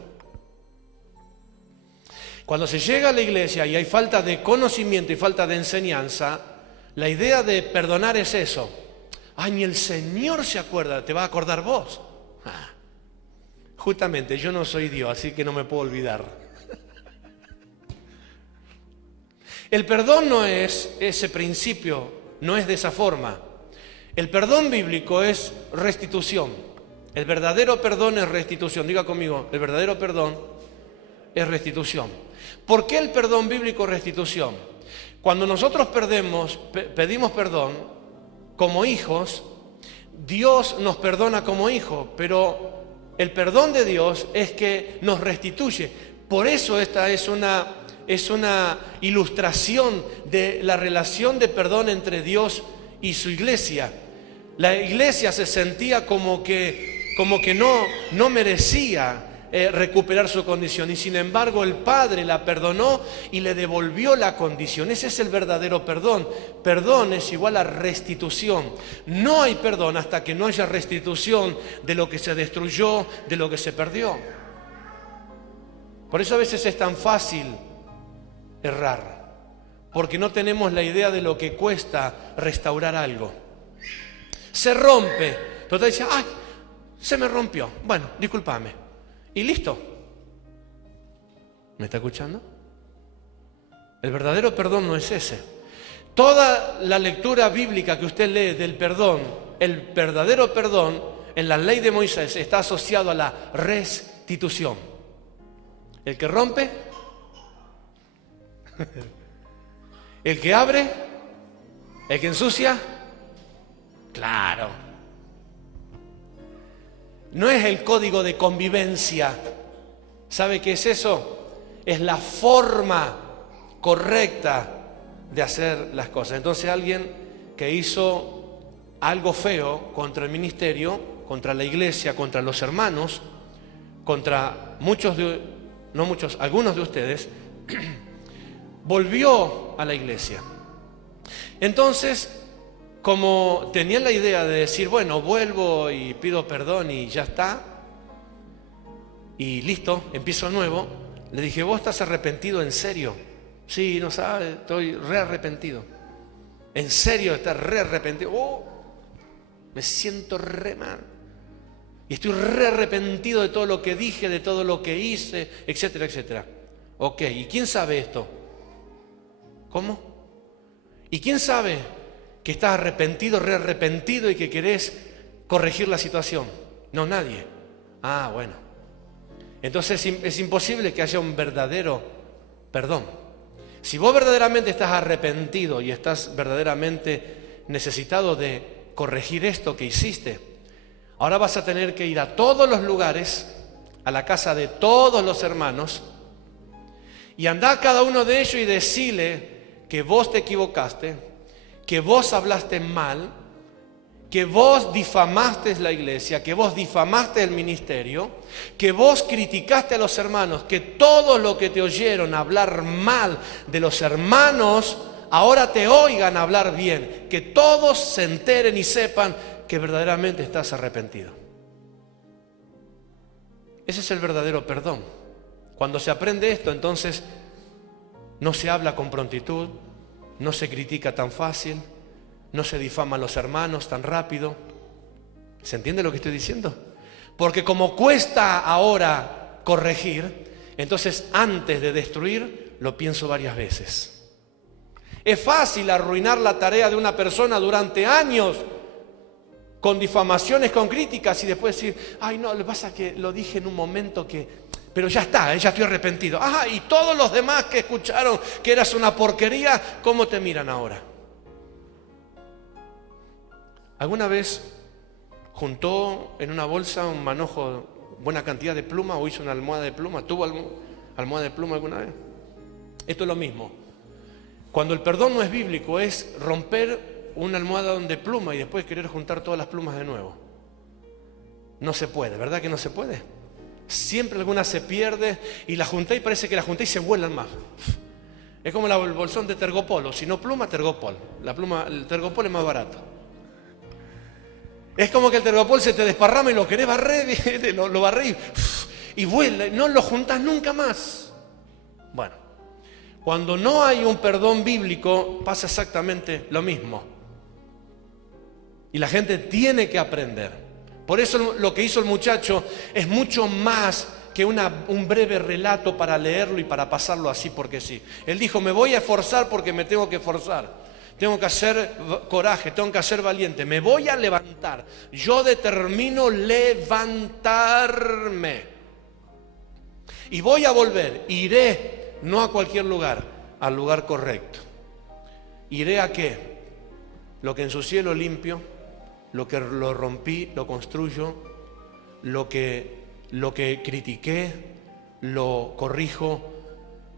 Cuando se llega a la iglesia y hay falta de conocimiento y falta de enseñanza, la idea de perdonar es eso. Ay, ni el Señor se acuerda, te va a acordar vos. Justamente, yo no soy Dios, así que no me puedo olvidar. El perdón no es ese principio, no es de esa forma. El perdón bíblico es restitución. El verdadero perdón es restitución. Diga conmigo, el verdadero perdón es restitución. ¿Por qué el perdón bíblico es restitución? Cuando nosotros pedimos perdón como hijos, Dios nos perdona como hijos, pero el perdón de Dios es que nos restituye. Por eso esta es una ilustración de la relación de perdón entre Dios y su iglesia. La iglesia se sentía como que no merecía recuperar su condición, y sin embargo el Padre la perdonó y le devolvió la condición. Ese es el verdadero perdón. Perdón es igual a restitución. No hay perdón hasta que no haya restitución de lo que se destruyó, de lo que se perdió. Por eso a veces es tan fácil errar, porque no tenemos la idea de lo que cuesta restaurar algo. Se rompe, pero te dice, ay, se me rompió, bueno, discúlpame, y listo. ¿Me está escuchando? El verdadero perdón no es ese. Toda la lectura bíblica que usted lee del perdón, el verdadero perdón en la ley de Moisés está asociado a la restitución. El que rompe, el que abre, el que ensucia, claro. No es el código de convivencia. ¿Sabe qué es eso? Es la forma correcta de hacer las cosas. Entonces alguien que hizo algo feo contra el ministerio, contra la iglesia, contra los hermanos, contra algunos de ustedes, volvió a la iglesia. Entonces, como tenían la idea de decir, bueno, vuelvo y pido perdón y ya está, y listo, empiezo nuevo, le dije, ¿vos estás arrepentido en serio? Sí, no sabes, estoy re arrepentido. ¿En serio estás re arrepentido? Oh, me siento re mal. Y estoy re arrepentido de todo lo que dije, de todo lo que hice, etcétera, etcétera. Ok, ¿y quién sabe esto? ¿Cómo? ¿Y quién sabe que estás arrepentido, re arrepentido y que querés corregir la situación? No, nadie. Ah, bueno. Entonces es imposible que haya un verdadero perdón. Si vos verdaderamente estás arrepentido y estás verdaderamente necesitado de corregir esto que hiciste, ahora vas a tener que ir a todos los lugares, a la casa de todos los hermanos, y andá a cada uno de ellos y decirle que vos te equivocaste, que vos hablaste mal, que vos difamaste la iglesia, que vos difamaste el ministerio, que vos criticaste a los hermanos, que todos los que te oyeron hablar mal de los hermanos, ahora te oigan hablar bien, que todos se enteren y sepan que verdaderamente estás arrepentido. Ese es el verdadero perdón. Cuando se aprende esto, entonces no se habla con prontitud, no se critica tan fácil, no se difama a los hermanos tan rápido. ¿Se entiende lo que estoy diciendo? Porque como cuesta ahora corregir, entonces antes de destruir lo pienso varias veces. Es fácil arruinar la tarea de una persona durante años con difamaciones, con críticas, y después decir, ay no, lo que pasa es que lo dije en un momento pero ya está, ya estoy arrepentido. Ah, y todos los demás que escucharon que eras una porquería, ¿cómo te miran ahora? ¿Alguna vez juntó en una bolsa un manojo, buena cantidad de pluma, o hizo una almohada de pluma? ¿Tuvo almohada de pluma alguna vez? Esto es lo mismo. Cuando el perdón no es bíblico, es romper una almohada de pluma y después querer juntar todas las plumas de nuevo. No se puede, ¿verdad que no se puede? Siempre alguna se pierde y la junté y parece que la junté y se vuelan más. Es como el bolsón de Tergopol, si no pluma, Tergopol. El Tergopol es más barato. Es como que el Tergopol se te desparrama y lo querés barrer, lo barré y vuela, no lo juntás nunca más. Bueno, cuando no hay un perdón bíblico pasa exactamente lo mismo. Y la gente tiene que aprender. Por eso lo que hizo el muchacho es mucho más que un breve relato para leerlo y para pasarlo así porque sí. Él dijo, me voy a esforzar porque me tengo que esforzar. Tengo que hacer coraje, tengo que ser valiente. Me voy a levantar. Yo determino levantarme. Y voy a volver. Iré, no a cualquier lugar, al lugar correcto. ¿Iré a qué? Lo que ensucié lo limpio, lo que lo rompí lo construyo, lo que critiqué lo corrijo.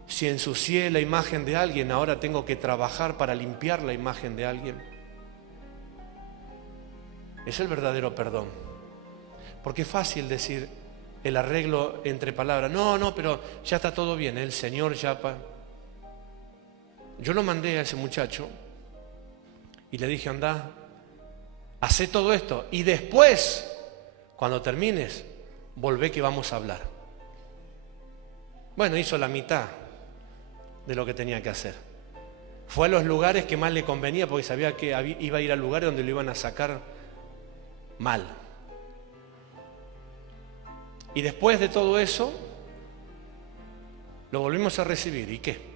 Si ensucié la imagen de alguien, ahora tengo que trabajar para limpiar la imagen de alguien. Es el verdadero perdón. Porque es fácil decir el arreglo entre palabras. No, pero ya está todo bien, el Señor ya... Yo lo mandé a ese muchacho y le dije, anda, hacé todo esto y después, cuando termines, volvé que vamos a hablar. Bueno, hizo la mitad de lo que tenía que hacer. Fue a los lugares que más le convenía porque sabía que iba a ir al lugar donde lo iban a sacar mal. Y después de todo eso, lo volvimos a recibir. ¿Y qué?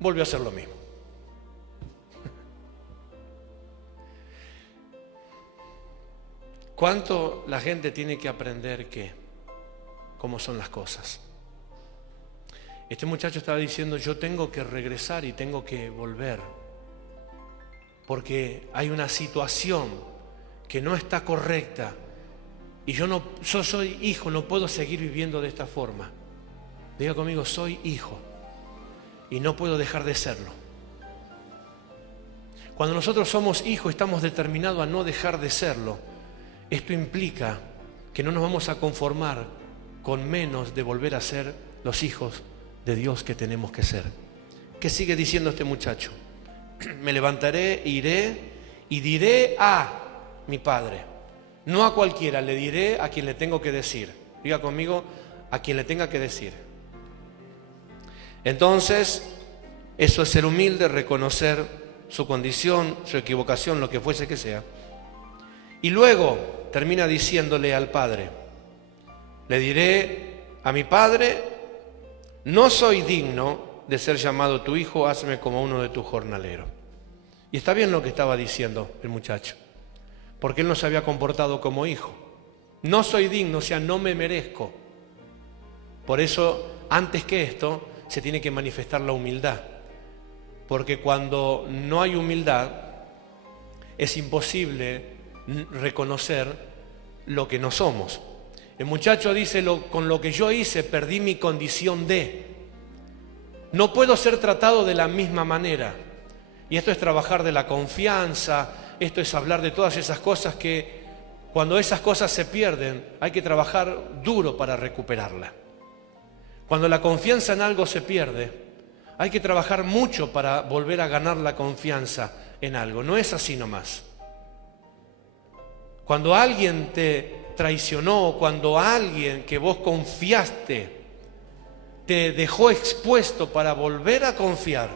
Volvió a hacer lo mismo. ¿Cuánto la gente tiene que aprender cómo son las cosas? Este muchacho estaba diciendo, yo tengo que regresar y tengo que volver, porque hay una situación que no está correcta y yo soy hijo, no puedo seguir viviendo de esta forma. Diga conmigo, soy hijo y no puedo dejar de serlo. Cuando nosotros somos hijos, estamos determinados a no dejar de serlo. Esto implica que no nos vamos a conformar con menos de volver a ser los hijos de Dios que tenemos que ser. ¿Qué sigue diciendo este muchacho? Me levantaré, iré y diré a mi padre. No a cualquiera, le diré a quien le tengo que decir. Diga conmigo, a quien le tenga que decir. Entonces, eso es ser humilde, reconocer su condición, su equivocación, lo que fuese que sea. Y luego termina diciéndole al padre, le diré a mi padre, no soy digno de ser llamado tu hijo, hazme como uno de tus jornaleros. Y está bien lo que estaba diciendo el muchacho, porque él no se había comportado como hijo. No soy digno, o sea, no me merezco. Por eso, antes que esto, se tiene que manifestar la humildad. Porque cuando no hay humildad, es imposible reconocer lo que no somos. El muchacho dice, con lo que yo hice perdí mi condición de. No puedo ser tratado de la misma manera. Y esto es trabajar de la confianza, esto es hablar de todas esas cosas que cuando esas cosas se pierden hay que trabajar duro para recuperarla. Cuando la confianza en algo se pierde, hay que trabajar mucho para volver a ganar la confianza en algo. No es así nomás. Cuando alguien te traicionó, cuando alguien que vos confiaste te dejó expuesto para volver a confiar,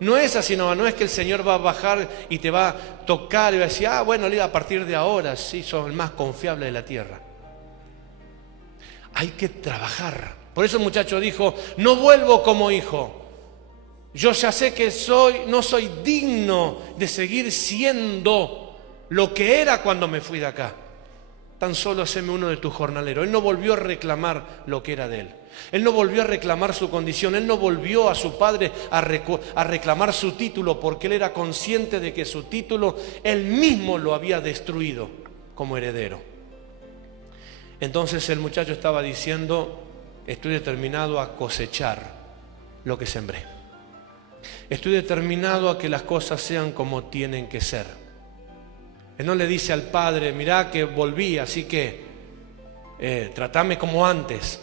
no es así, no es que el Señor va a bajar y te va a tocar y va a decir, bueno, a partir de ahora sí sos el más confiable de la tierra. Hay que trabajar. Por eso el muchacho dijo, no vuelvo como hijo. Yo ya sé que no soy digno de seguir siendo lo que era cuando me fui de acá. Tan solo haceme uno de tus jornaleros. Él no volvió a reclamar lo que era de él. Él no volvió a reclamar su condición. Él no volvió a su padre a reclamar su título, porque él era consciente de que su título él mismo lo había destruido como heredero. Entonces el muchacho estaba diciendo, estoy determinado a cosechar lo que sembré. Estoy determinado a que las cosas sean como tienen que ser. Él no le dice al padre, mirá que volví, así que tratame como antes.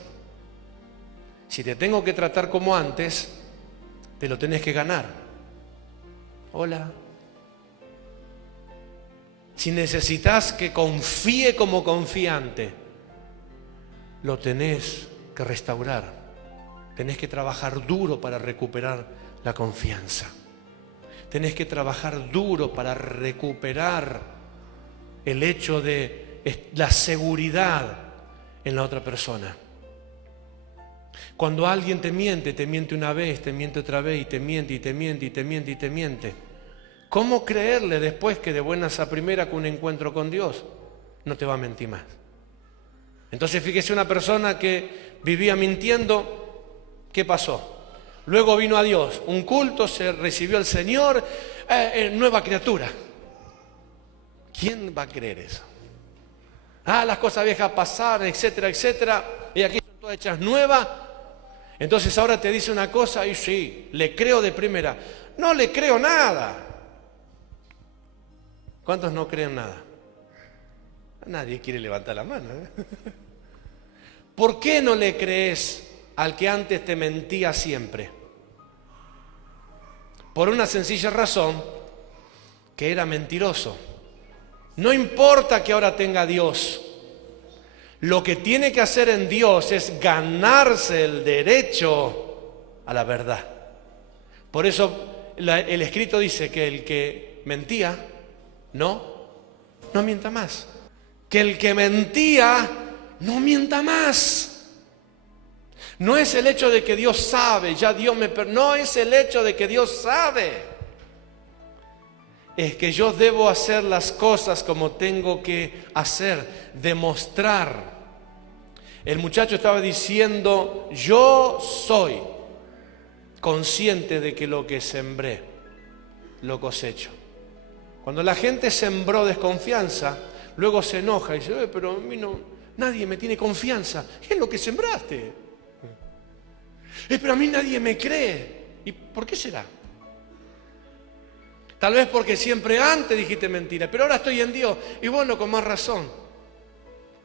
Si te tengo que tratar como antes, te lo tenés que ganar. Hola. Si necesitas que confíe como confiante, lo tenés que restaurar. Tenés que trabajar duro para recuperar la confianza. Tenés que trabajar duro para recuperar el hecho de la seguridad en la otra persona. Cuando alguien te miente una vez, te miente otra vez, y te miente, y te miente, y te miente, y te miente. ¿Cómo creerle después que de buenas a primera con un encuentro con Dios no te va a mentir más? Entonces fíjese, una persona que vivía mintiendo, ¿qué pasó? Luego vino a Dios, un culto, se recibió al Señor, nueva criatura. ¿Quién va a creer eso? Las cosas viejas pasaron, etcétera, etcétera, y aquí son todas hechas nuevas. Entonces ahora te dice una cosa y sí, le creo de primera. No le creo nada. ¿Cuántos no creen nada? Nadie quiere levantar la mano, ¿eh? ¿Por qué no le crees al que antes te mentía siempre? Por una sencilla razón, que era mentiroso. No importa que ahora tenga a Dios. Lo que tiene que hacer en Dios es ganarse el derecho a la verdad. Por eso el escrito dice que el que mentía, no mienta más. Que el que mentía, no mienta más. No es el hecho de que Dios sabe, ya Dios no es el hecho de que Dios sabe. Es que yo debo hacer las cosas como tengo que hacer, demostrar. El muchacho estaba diciendo, yo soy consciente de que lo que sembré, lo cosecho. Cuando la gente sembró desconfianza, luego se enoja y dice, pero a mí nadie me tiene confianza. Es lo que sembraste. Pero a mí nadie me cree. ¿Y por qué será? Tal vez porque siempre antes dijiste mentira, pero ahora estoy en Dios. Y bueno, con más razón.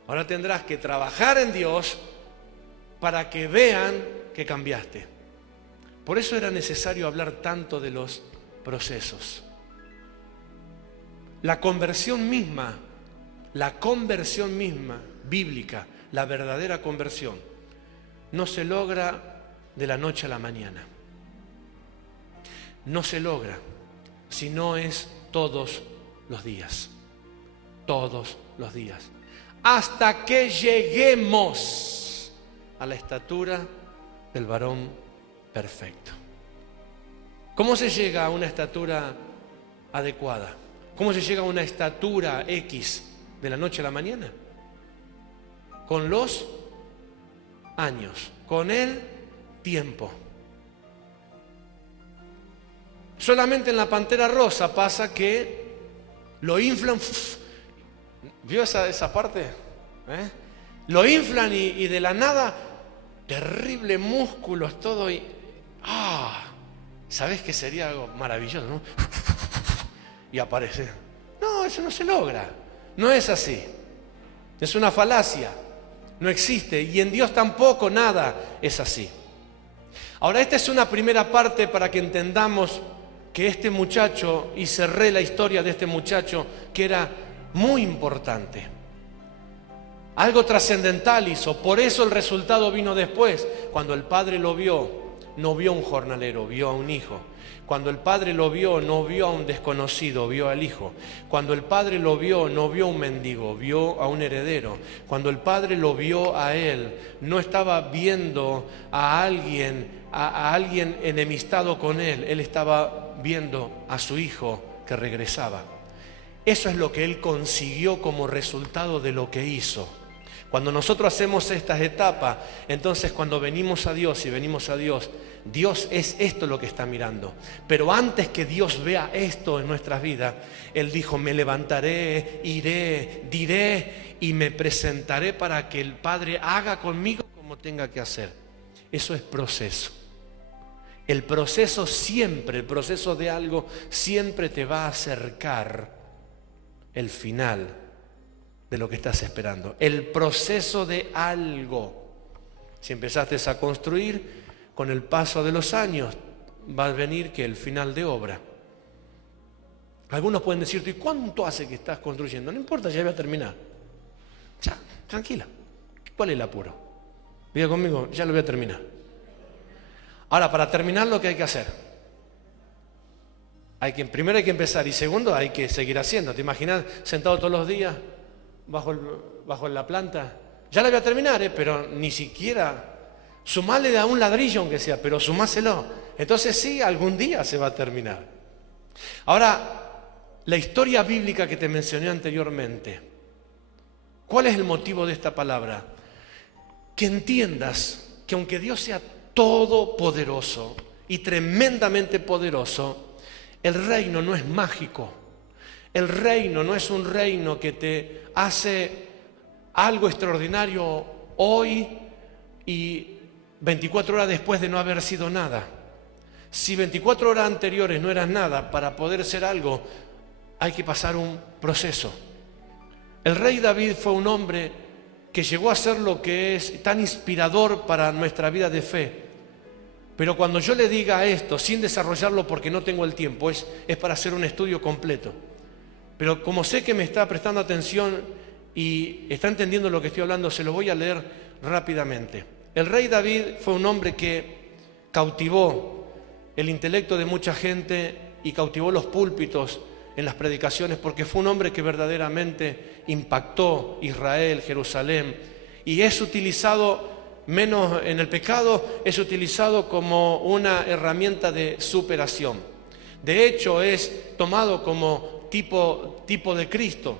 Ahora tendrás que trabajar en Dios para que vean que cambiaste. Por eso era necesario hablar tanto de los procesos. La conversión misma bíblica, la verdadera conversión, no se logra de la noche a la mañana. No se logra. Si no es todos los días, hasta que lleguemos a la estatura del varón perfecto. ¿Cómo se llega a una estatura adecuada? ¿Cómo se llega a una estatura X de la noche a la mañana? Con los años, con el tiempo. Solamente en la Pantera Rosa pasa que lo inflan. ¿Vio esa parte? Lo inflan y de la nada, terrible músculos, todo. ¿Sabés que sería algo maravilloso, no? Y aparece. No, eso no se logra. No es así. Es una falacia. No existe. Y en Dios tampoco nada es así. Ahora, esta es una primera parte para que entendamos que este muchacho, y cerré la historia de este muchacho, que era muy importante. Algo trascendental hizo, por eso el resultado vino después. Cuando el padre lo vio, no vio a un jornalero, vio a un hijo. Cuando el padre lo vio, no vio a un desconocido, vio al hijo. Cuando el padre lo vio, no vio a un mendigo, vio a un heredero. Cuando el padre lo vio a él, no estaba viendo a alguien enemistado con él estaba viendo a su hijo que regresaba. Eso es lo que él consiguió como resultado de lo que hizo. Cuando nosotros hacemos estas etapas, entonces cuando venimos a Dios y venimos a Dios, Dios es esto lo que está mirando. Pero antes que Dios vea esto en nuestras vidas, Él dijo, me levantaré, iré, diré y me presentaré para que el Padre haga conmigo como tenga que hacer. Eso es proceso. El proceso siempre, el proceso de algo siempre te va a acercar el final de lo que estás esperando. El proceso de algo. Si empezaste a construir, con el paso de los años va a venir que el final de obra. Algunos pueden decirte, ¿y cuánto hace que estás construyendo? No importa, ya voy a terminar. Ya, tranquila. ¿Cuál es el apuro? Diga conmigo, ya lo voy a terminar. Ahora, para terminar, lo que hay que hacer. Primero hay que empezar y segundo hay que seguir haciendo. ¿Te imaginas sentado todos los días? bajo la planta. Ya la voy a terminar, pero ni siquiera sumarle a un ladrillo aunque sea, pero sumáselo. Entonces sí, algún día se va a terminar. Ahora, la historia bíblica que te mencioné anteriormente, ¿cuál es el motivo de esta palabra? Que entiendas que aunque Dios sea todopoderoso y tremendamente poderoso, el reino no es mágico. El reino no es un reino que te hace algo extraordinario hoy y 24 horas después de no haber sido nada. Si 24 horas anteriores no eras nada, para poder ser algo hay que pasar un proceso. El rey David fue un hombre que llegó a ser lo que es tan inspirador para nuestra vida de fe. Pero cuando yo le diga esto, sin desarrollarlo porque no tengo el tiempo, es para hacer un estudio completo. Pero como sé que me está prestando atención y está entendiendo lo que estoy hablando, se lo voy a leer rápidamente. El rey David fue un hombre que cautivó el intelecto de mucha gente y cautivó los púlpitos en las predicaciones, porque fue un hombre que verdaderamente impactó Israel, Jerusalén, y es utilizado, menos en el pecado, es utilizado como una herramienta de superación. De hecho, es tomado como tipo de Cristo.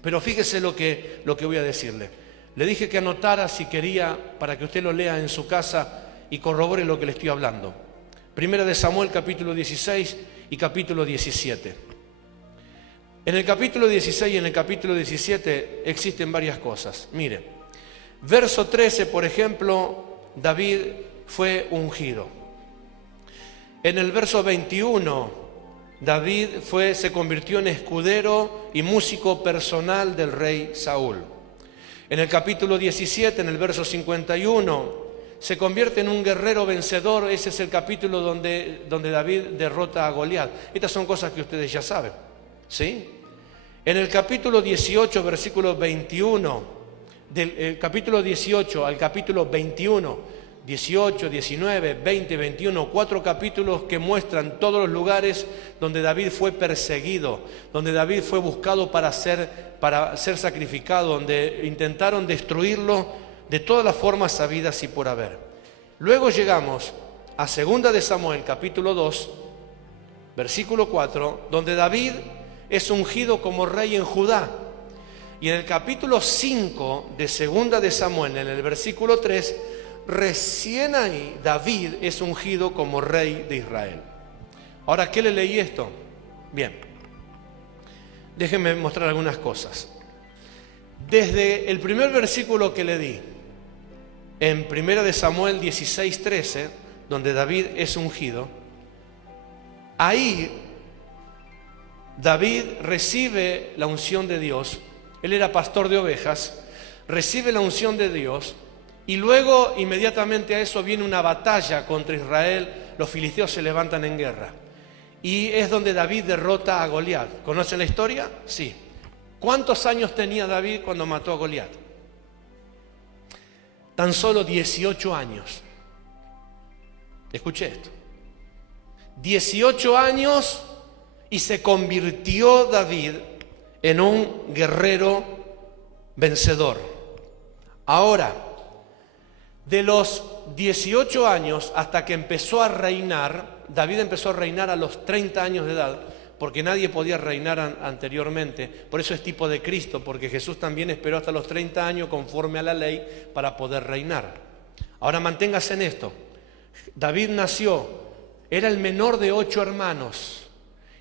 Pero fíjese lo que voy a decirle. Le dije que anotara si quería, para que usted lo lea en su casa y corrobore lo que le estoy hablando. Primera de Samuel, capítulo 16 y capítulo 17. En el capítulo 16 y en el capítulo 17 existen varias cosas. Mire, verso 13, por ejemplo, David fue ungido. En el verso 21, David se convirtió en escudero y músico personal del rey Saúl. En el capítulo 17, en el verso 51, se convierte en un guerrero vencedor. Ese es el capítulo donde David derrota a Goliat. Estas son cosas que ustedes ya saben, ¿sí? En el capítulo 18, versículo 21, del capítulo 18 al capítulo 21, 18, 19, 20, 21, 4 capítulos que muestran todos los lugares donde David fue perseguido, donde David fue buscado para ser sacrificado, donde intentaron destruirlo de todas las formas sabidas y por haber. Luego llegamos a 2 de Samuel, capítulo 2, versículo 4, donde David es ungido como rey en Judá. Y en el capítulo 5 de 2 de Samuel, en el versículo 3, recién ahí David es ungido como rey de Israel. Ahora, ¿qué le leí esto? Bien, déjenme mostrar algunas cosas. Desde el primer versículo que le di, en 1 de Samuel 16:13, donde David es ungido, ahí David recibe la unción de Dios. Él era pastor de ovejas, recibe la unción de Dios, y luego inmediatamente a eso viene una batalla contra Israel. Los filisteos se levantan en guerra, y es donde David derrota a Goliat. ¿Conocen la historia? Sí. ¿Cuántos años tenía David cuando mató a Goliat? Tan solo 18 años. Escuche esto. 18 años y se convirtió David en un guerrero vencedor. Ahora, de los 18 años hasta que empezó a reinar, David empezó a reinar a los 30 años de edad, porque nadie podía reinar anteriormente. Por eso es tipo de Cristo, porque Jesús también esperó hasta los 30 años conforme a la ley para poder reinar. Ahora manténgase en esto. David nació, era el menor de 8 hermanos.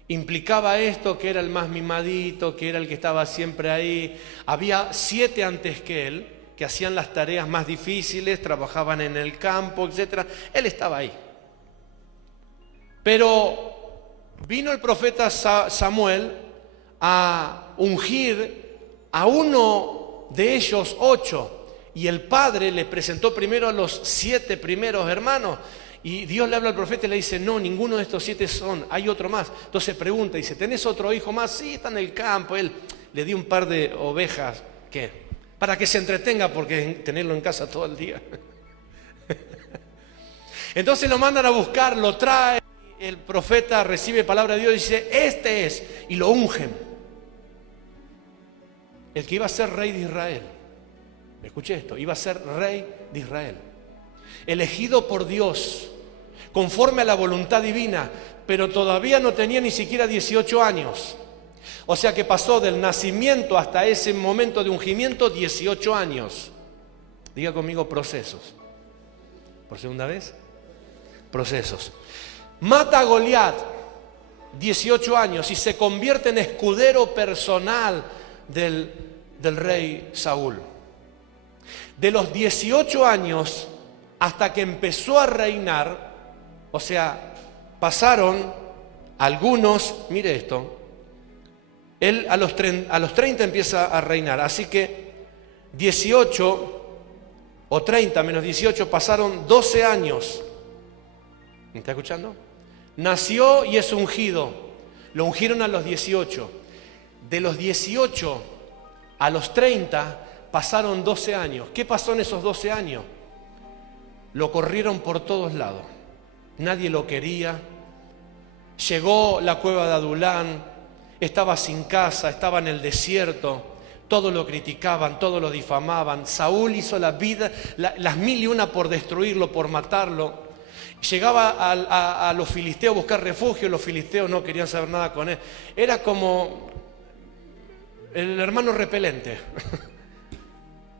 Implicaba esto que era el más mimadito, que era el que estaba siempre ahí. Había 7 antes que él, que hacían las tareas más difíciles, trabajaban en el campo, etc. Él estaba ahí. Pero vino el profeta Samuel a ungir a uno de ellos 8, y el padre le presentó primero a los 7 primeros hermanos, y Dios le habla al profeta y le dice: no, ninguno de estos 7 son, hay otro más. Entonces pregunta, dice: ¿tenés otro hijo más? Sí, está en el campo. Él le dio un par de ovejas, ¿qué? Para que se entretenga, porque tenerlo en casa todo el día. Entonces lo mandan a buscar, lo trae. El profeta recibe palabra de Dios y dice: este es, y lo ungen. el que iba a ser rey de Israel. Escuche esto, iba a ser rey de Israel. Elegido por Dios, conforme a la voluntad divina, pero todavía no tenía ni siquiera 18 años. O sea que pasó del nacimiento hasta ese momento de ungimiento 18 años. Diga conmigo procesos. ¿Por segunda vez? Procesos. Mata a Goliat, 18 años, y se convierte en escudero personal del rey Saúl. De los 18 años hasta que empezó a reinar, o sea, pasaron algunos, mire esto, él a los 30 empieza a reinar, así que 18 o 30 menos 18 pasaron 12 años. ¿Me está escuchando? Nació y es ungido, lo ungieron a los 18. De los 18 a los 30 pasaron 12 años. ¿Qué pasó en esos 12 años? Lo corrieron por todos lados. Nadie lo quería. Llegó la cueva de Adulán, estaba sin casa, estaba en el desierto. Todos lo criticaban, todos lo difamaban. Saúl hizo las 1001 por destruirlo, por matarlo. Llegaba a los filisteos a buscar refugio, los filisteos no querían saber nada con él. Era como el hermano repelente.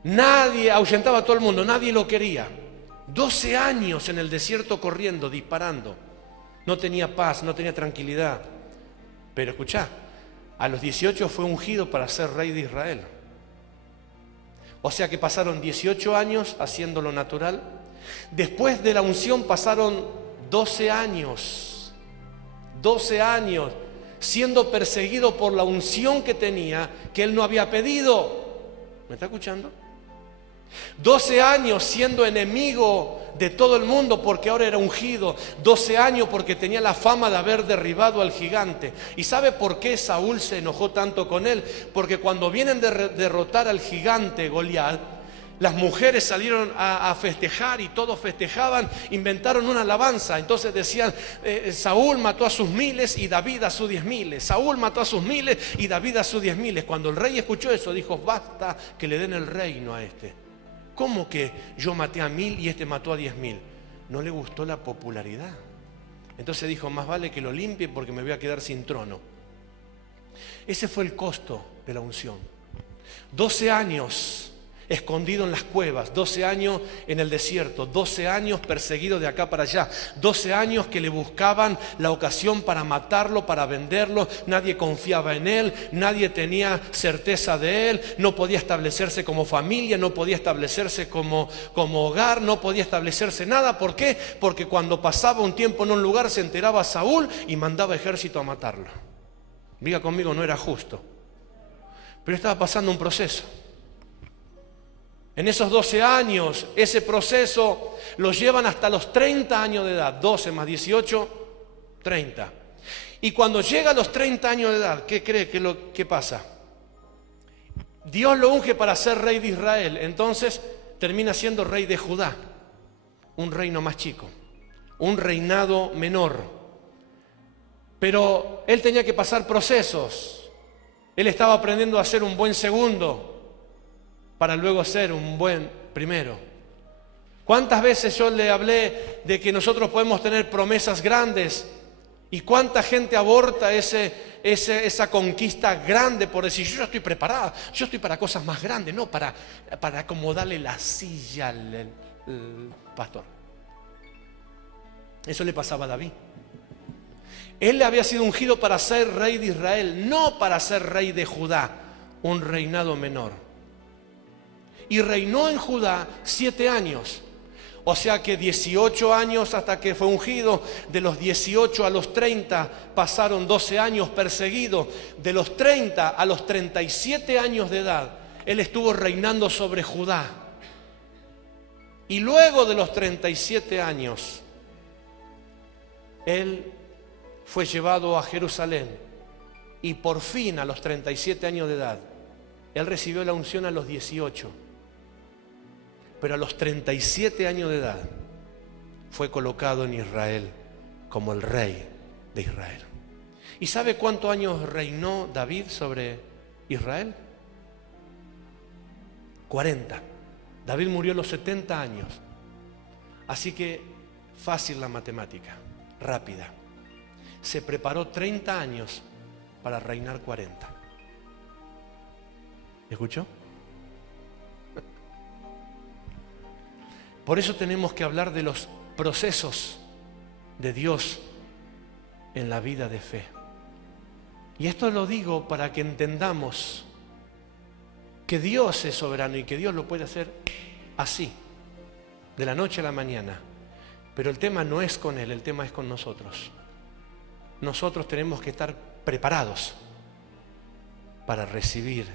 Nadie, ahuyentaba a todo el mundo, nadie lo quería. 12 años en el desierto corriendo, disparando. No tenía paz, no tenía tranquilidad. Pero escuchá, a los 18 fue ungido para ser rey de Israel. O sea que pasaron 18 años haciendo lo natural. Después de la unción pasaron 12 años. 12 años siendo perseguido por la unción que tenía, que él no había pedido. ¿Me está escuchando? 12 años siendo enemigo de todo el mundo porque ahora era ungido. 12 años porque tenía la fama de haber derribado al gigante. ¿Y sabe por qué Saúl se enojó tanto con él? Porque cuando vienen de derrotar al gigante Goliat, las mujeres salieron a festejar y todos festejaban, inventaron una alabanza. Entonces decían, Saúl mató a sus miles y David a sus 10.000. Saúl mató a sus miles y David a sus 10.000. Cuando el rey escuchó eso, dijo, basta que le den el reino a este. ¿Cómo que yo maté a 1000 y este mató a 10.000? No le gustó la popularidad. Entonces dijo, más vale que lo limpie porque me voy a quedar sin trono. Ese fue el costo de la unción. 12 años escondido en las cuevas, 12 años en el desierto, 12 años perseguido de acá para allá, 12 años que le buscaban la ocasión para matarlo, para venderlo. Nadie confiaba en él, nadie tenía certeza de él, no podía establecerse como familia, no podía establecerse como hogar, no podía establecerse nada. ¿Por qué? Porque cuando pasaba un tiempo en un lugar se enteraba Saúl y mandaba ejército a matarlo. Diga conmigo, no era justo. Pero estaba pasando un proceso. En esos 12 años, ese proceso lo llevan hasta los 30 años de edad. 12 más 18, 30. Y cuando llega a los 30 años de edad, ¿qué cree que pasa? Dios lo unge para ser rey de Israel. Entonces termina siendo rey de Judá. Un reino más chico. Un reinado menor. Pero él tenía que pasar procesos. Él estaba aprendiendo a ser un buen segundo para luego ser un buen primero. ¿Cuántas veces yo le hablé de que nosotros podemos tener promesas grandes? ¿Y cuánta gente aborta esa conquista grande por decir, yo ya estoy preparada, yo estoy para cosas más grandes, no para acomodarle la silla al pastor? Eso le pasaba a David. Él había sido ungido para ser rey de Israel, no para ser rey de Judá, un reinado menor. Y reinó en Judá 7 años. O sea que 18 años hasta que fue ungido. De los 18 a los 30 pasaron 12 años perseguido. De los 30 a los 37 años de edad, él estuvo reinando sobre Judá. Y luego de los 37 años, él fue llevado a Jerusalén. Y por fin, a los 37 años de edad, él recibió la unción a los 18. Pero a los 37 años de edad fue colocado en Israel como el rey de Israel. ¿Y sabe cuántos años reinó David sobre Israel? 40. David murió a los 70 años. Así que fácil la matemática, rápida. Se preparó 30 años para reinar 40. ¿Escuchó? Por eso tenemos que hablar de los procesos de Dios en la vida de fe. Y esto lo digo para que entendamos que Dios es soberano y que Dios lo puede hacer así, de la noche a la mañana. Pero el tema no es con Él, el tema es con nosotros. Nosotros tenemos que estar preparados para recibir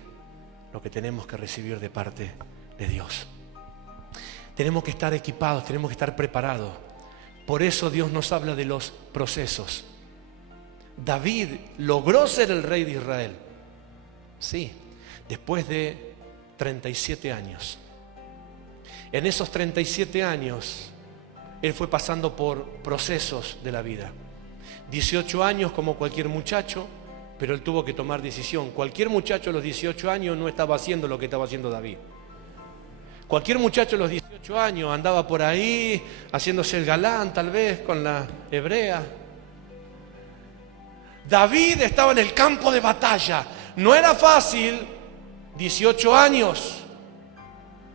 lo que tenemos que recibir de parte de Dios. Tenemos que estar equipados, tenemos que estar preparados. Por eso Dios nos habla de los procesos. David logró ser el rey de Israel. Sí, después de 37 años. En esos 37 años, él fue pasando por procesos de la vida. 18 años como cualquier muchacho, pero él tuvo que tomar decisión. Cualquier muchacho a los 18 años no estaba haciendo lo que estaba haciendo David. Cualquier muchacho a los 18 años andaba por ahí haciéndose el galán, tal vez, con la hebrea. David estaba en el campo de batalla. No era fácil, 18 años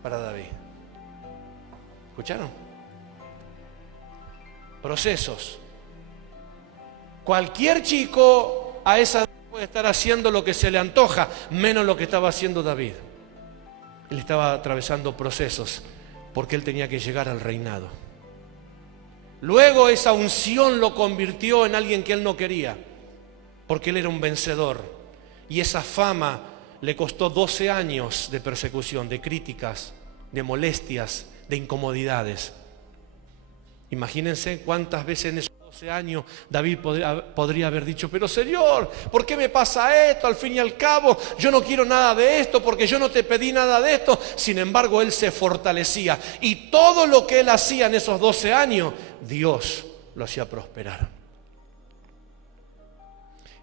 para David. ¿Escucharon? Procesos. Cualquier chico a esa edad puede estar haciendo lo que se le antoja, menos lo que estaba haciendo David. Él estaba atravesando procesos porque él tenía que llegar al reinado. Luego esa unción lo convirtió en alguien que él no quería, porque él era un vencedor. Y esa fama le costó 12 años de persecución, de críticas, de molestias, de incomodidades. Imagínense cuántas veces en esos 12 años David podría haber dicho: pero Señor, ¿por qué me pasa esto? Al fin y al cabo, yo no quiero nada de esto porque yo no te pedí nada de esto. Sin embargo, él se fortalecía. Y todo lo que él hacía en esos 12 años, Dios lo hacía prosperar.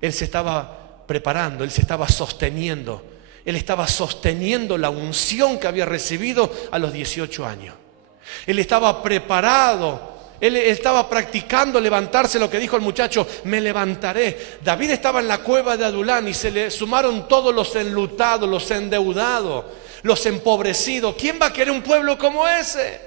Él se estaba preparando, él se estaba sosteniendo. Él estaba sosteniendo la unción que había recibido a los 18 años. Él estaba preparado. Él estaba practicando levantarse, lo que dijo el muchacho: me levantaré. David estaba en la cueva de Adulán y se le sumaron todos los enlutados, los endeudados, los empobrecidos. ¿Quién va a querer un pueblo como ese?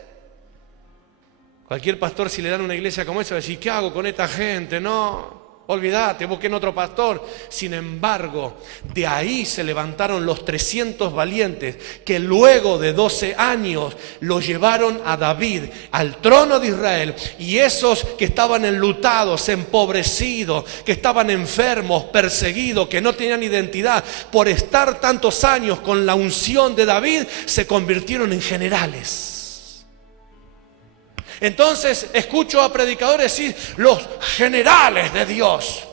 Cualquier pastor, si le dan una iglesia como esa, va a decir: ¿qué hago con esta gente? No, olvídate, busquen otro pastor. Sin embargo, de ahí se levantaron los 300 valientes que luego de 12 años lo llevaron a David al trono de Israel. Y esos que estaban enlutados, empobrecidos, que estaban enfermos, perseguidos, que no tenían identidad, por estar tantos años con la unción de David, se convirtieron en generales. Entonces escucho a predicadores decir: los generales de Dios.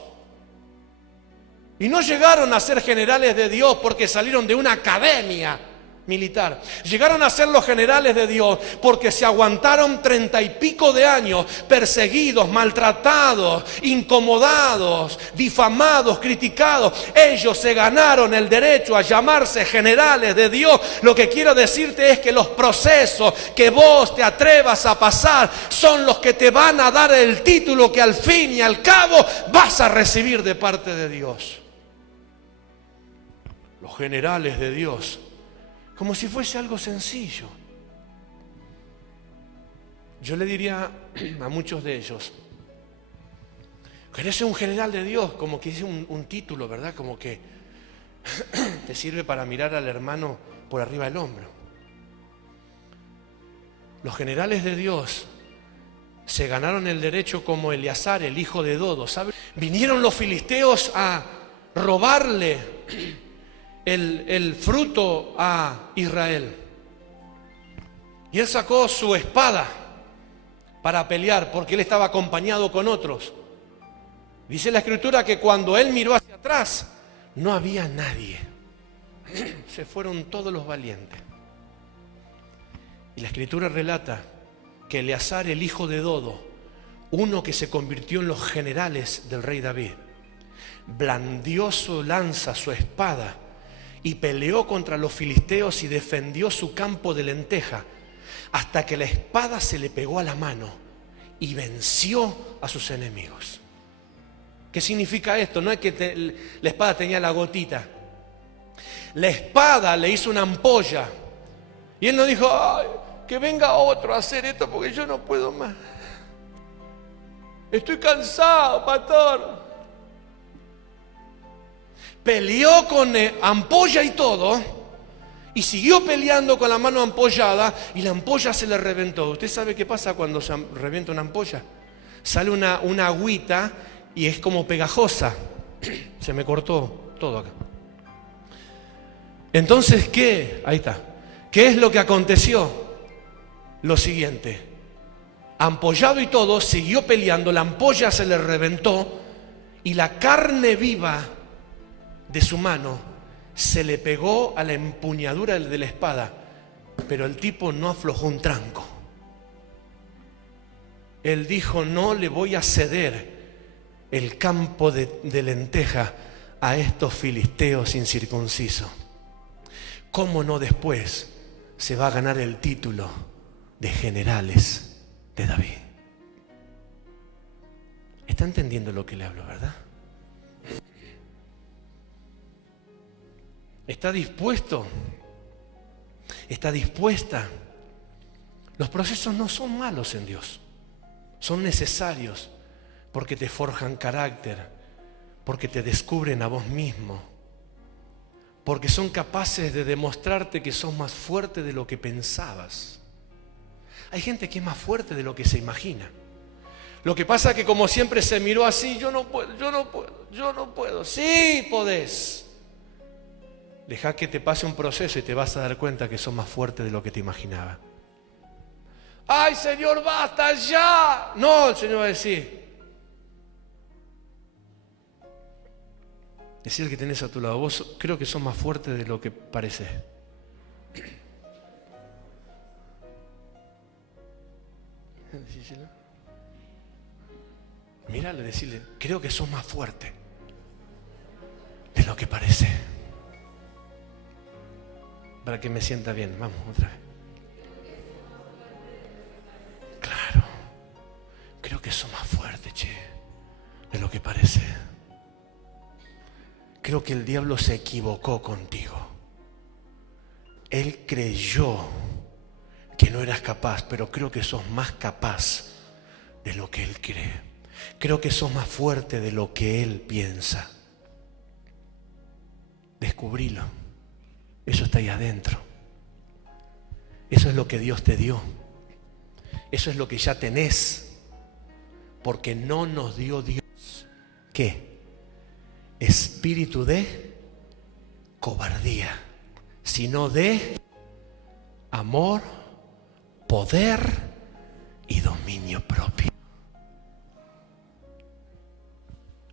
Y no llegaron a ser generales de Dios porque salieron de una academia militar. Llegaron a ser los generales de Dios porque se aguantaron 30 y pico de años perseguidos, maltratados, incomodados, difamados, criticados. Ellos se ganaron el derecho a llamarse generales de Dios. Lo que quiero decirte es que los procesos que vos te atrevas a pasar son los que te van a dar el título que al fin y al cabo vas a recibir de parte de Dios. Los generales de Dios, como si fuese algo sencillo. Yo le diría a muchos de ellos: ¿querés ser un general de Dios? Como que es un título, ¿verdad? Como que te sirve para mirar al hermano por arriba del hombro. Los generales de Dios se ganaron el derecho como Eleazar, el hijo de Dodo, ¿sabe? Vinieron los filisteos a robarle el fruto a Israel. Y él sacó su espada para pelear porque él estaba acompañado con otros. Dice la Escritura que cuando él miró hacia atrás no había nadie. Se fueron todos los valientes. Y la Escritura relata que Eleazar, el hijo de Dodo, uno que se convirtió en los generales del rey David, blandió su lanza, su espada, y peleó contra los filisteos y defendió su campo de lenteja, hasta que la espada se le pegó a la mano y venció a sus enemigos. ¿Qué significa esto? No es que la espada tenía la gotita. La espada le hizo una ampolla. Y él no dijo, ay, que venga otro a hacer esto porque yo no puedo más. Estoy cansado, pastor. Peleó con ampolla y todo, y siguió peleando con la mano ampollada, y la ampolla se le reventó. ¿Usted sabe qué pasa cuando se revienta una ampolla? Sale una agüita y es como pegajosa. Se me cortó todo acá. Entonces, ¿qué? Ahí está. ¿Qué es lo que aconteció? Lo siguiente. Ampollado y todo, siguió peleando, la ampolla se le reventó y la carne viva de su mano se le pegó a la empuñadura de la espada, pero el tipo no aflojó un tranco. Él dijo, no le voy a ceder el campo de lenteja a estos filisteos incircuncisos. ¿Cómo no después se va a ganar el título de generales de David? ¿Está entendiendo lo que le hablo, verdad? ¿Está dispuesto? ¿Está dispuesta? Los procesos no son malos en Dios. Son necesarios porque te forjan carácter, porque te descubren a vos mismo, porque son capaces de demostrarte que sos más fuerte de lo que pensabas. Hay gente que es más fuerte de lo que se imagina. Lo que pasa es que como siempre se miró así, yo no puedo. Sí podés. Deja que te pase un proceso y te vas a dar cuenta que sos más fuerte de lo que te imaginaba. ¡Ay, Señor, basta ya! No, el Señor va a decir. Decir que tenés a tu lado, vos creo que sos más fuerte de lo que pareces. Mírale, decirle, creo que sos más fuerte de lo que parece. Para que me sienta bien, vamos, otra vez. Claro, creo que sos más fuerte, che, de lo que parece. Creo que el diablo se equivocó contigo. Él creyó que no eras capaz, pero creo que sos más capaz de lo que él cree. Creo que sos más fuerte de lo que él piensa. Descubrilo. Eso está ahí adentro. Eso es lo que Dios te dio. Eso es lo que ya tenés. Porque no nos dio Dios, ¿qué? Espíritu de cobardía, sino de amor, poder y dominio propio.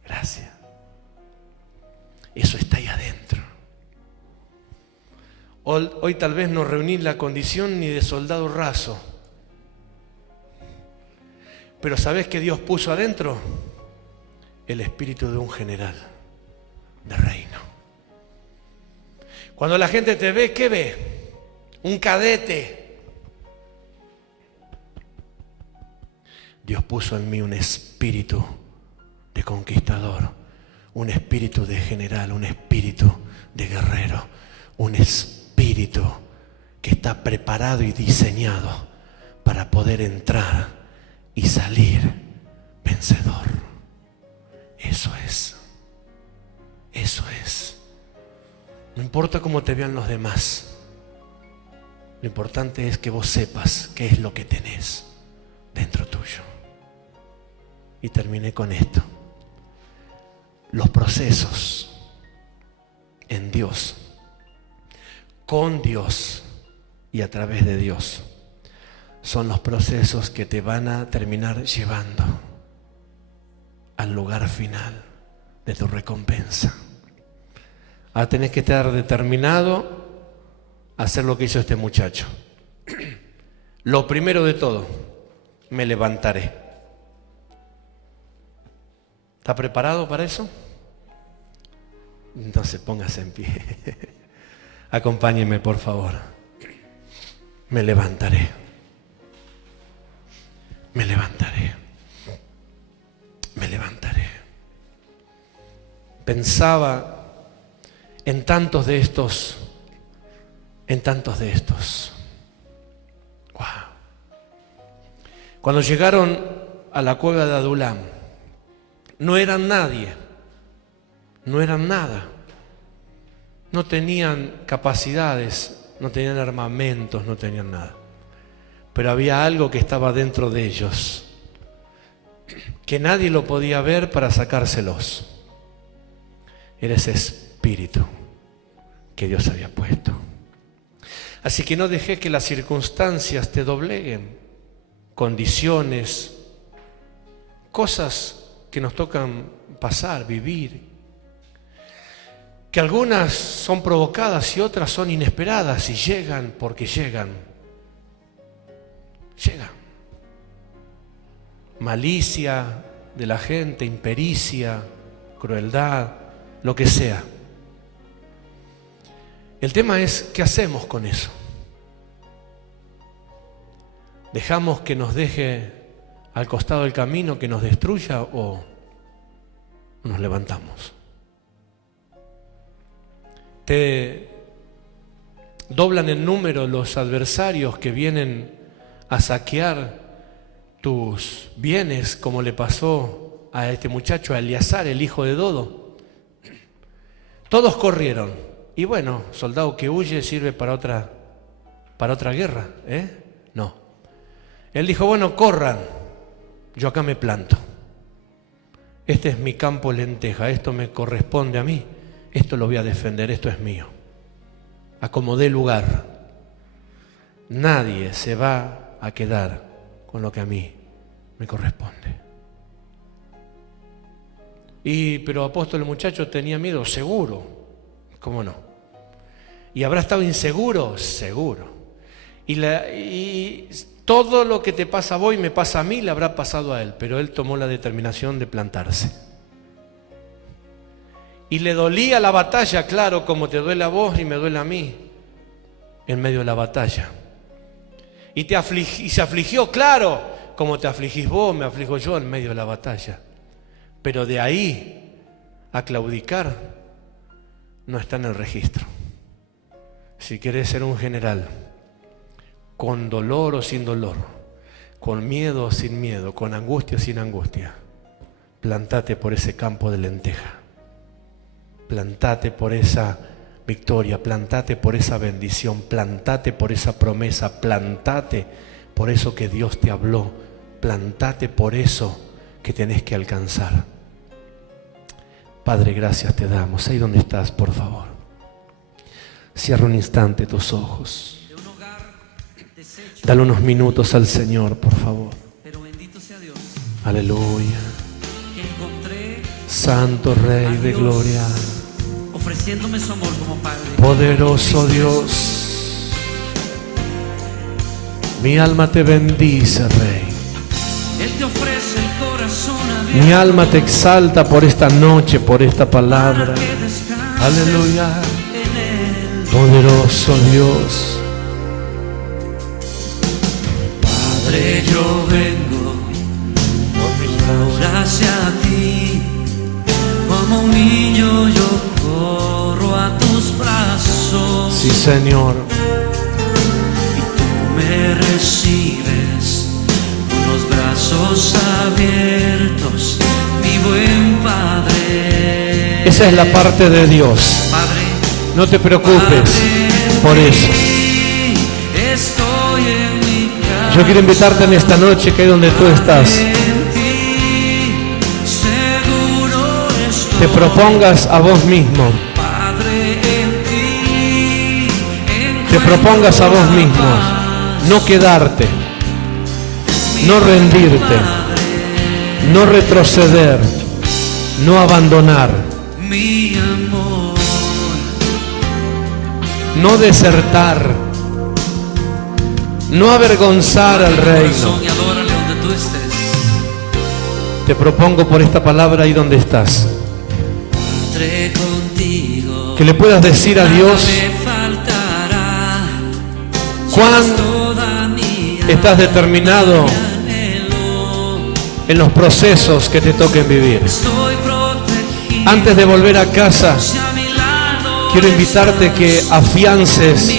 Gracias. Eso está ahí adentro. Hoy tal vez no reunís la condición ni de soldado raso. Pero ¿sabés qué Dios puso adentro? El espíritu de un general de reino. Cuando la gente te ve, ¿qué ve? Un cadete. Dios puso en mí un espíritu de conquistador, un espíritu de general, un espíritu de guerrero, un espíritu que está preparado y diseñado para poder entrar y salir vencedor. Eso es. Eso es. No importa cómo te vean los demás. Lo importante es que vos sepas qué es lo que tenés dentro tuyo. Y terminé con esto. Los procesos en Dios, con Dios y a través de Dios son los procesos que te van a terminar llevando al lugar final de tu recompensa. Ahora tenés que estar determinado a hacer lo que hizo este muchacho. Lo primero de todo, me levantaré. ¿Está preparado para eso? Entonces póngase en pie. Acompáñenme, por favor. Me levantaré. Me levantaré. Me levantaré. Pensaba en tantos de estos. Wow. Cuando llegaron a la cueva de Adulam, no eran nadie, no eran nada. No tenían capacidades, no tenían armamentos, no tenían nada. Pero había algo que estaba dentro de ellos, que nadie lo podía ver para sacárselos. Era ese espíritu que Dios había puesto. Así que no dejé que las circunstancias te dobleguen, condiciones, cosas que nos tocan pasar, vivir, que algunas son provocadas y otras son inesperadas y llegan porque llegan. Llegan. Malicia de la gente, impericia, crueldad, lo que sea. El tema es, ¿qué hacemos con eso? ¿Dejamos que nos deje al costado del camino, que nos destruya, o nos levantamos? Te doblan en número los adversarios que vienen a saquear tus bienes, como le pasó a este muchacho, a Eleazar, el hijo de Dodo. Todos corrieron. Y bueno, soldado que huye sirve para otra guerra, No. Él dijo, bueno, corran, yo acá me planto. Este es mi campo lenteja, esto me corresponde a mí. Esto lo voy a defender, esto es mío. Acomodé lugar. Nadie se va a quedar con lo que a mí me corresponde. Pero apóstol, el muchacho tenía miedo, seguro. ¿Cómo no? ¿Y habrá estado inseguro? Seguro. Y todo lo que te pasa a vos y me pasa a mí le habrá pasado a él, pero él tomó la determinación de plantarse. Y le dolía la batalla, claro, como te duele a vos y me duele a mí, en medio de la batalla. Y se afligió, claro, como te afligís vos, me aflijo yo en medio de la batalla. Pero de ahí a claudicar, no está en el registro. Si querés ser un general, con dolor o sin dolor, con miedo o sin miedo, con angustia o sin angustia, plantate por ese campo de lenteja. Plantate por esa victoria, plantate por esa bendición, plantate por esa promesa, plantate por eso que Dios te habló, plantate por eso que tenés que alcanzar. Padre, gracias te damos. Ahí donde estás, por favor. Cierra un instante tus ojos. Dale unos minutos al Señor, por favor. Aleluya. Santo Rey de gloria, ofreciéndome su amor como Padre. Poderoso Dios, mi alma te bendice, Rey. Él te ofrece el corazón abierto. Mi alma te exalta por esta noche, por esta palabra. Aleluya. Poderoso Dios. Padre, yo vengo hacia ti. Como un niño yo corro a tus brazos. Sí, Señor. Y tú me recibes con los brazos abiertos, mi buen Padre. Esa es la parte de Dios. Padre, no te preocupes Padre, por eso. Estoy en mi casa. Yo quiero invitarte en esta noche, que es donde tú estás, te propongas a vos mismo, te propongas a vos mismo no quedarte, no rendirte, no retroceder, no abandonar, no desertar, no avergonzar al reino. Te propongo por esta palabra ahí donde estás, que le puedas decir a Dios ¿Cuán estás determinado en los procesos que te toquen vivir? Antes de volver a casa, quiero invitarte que afiances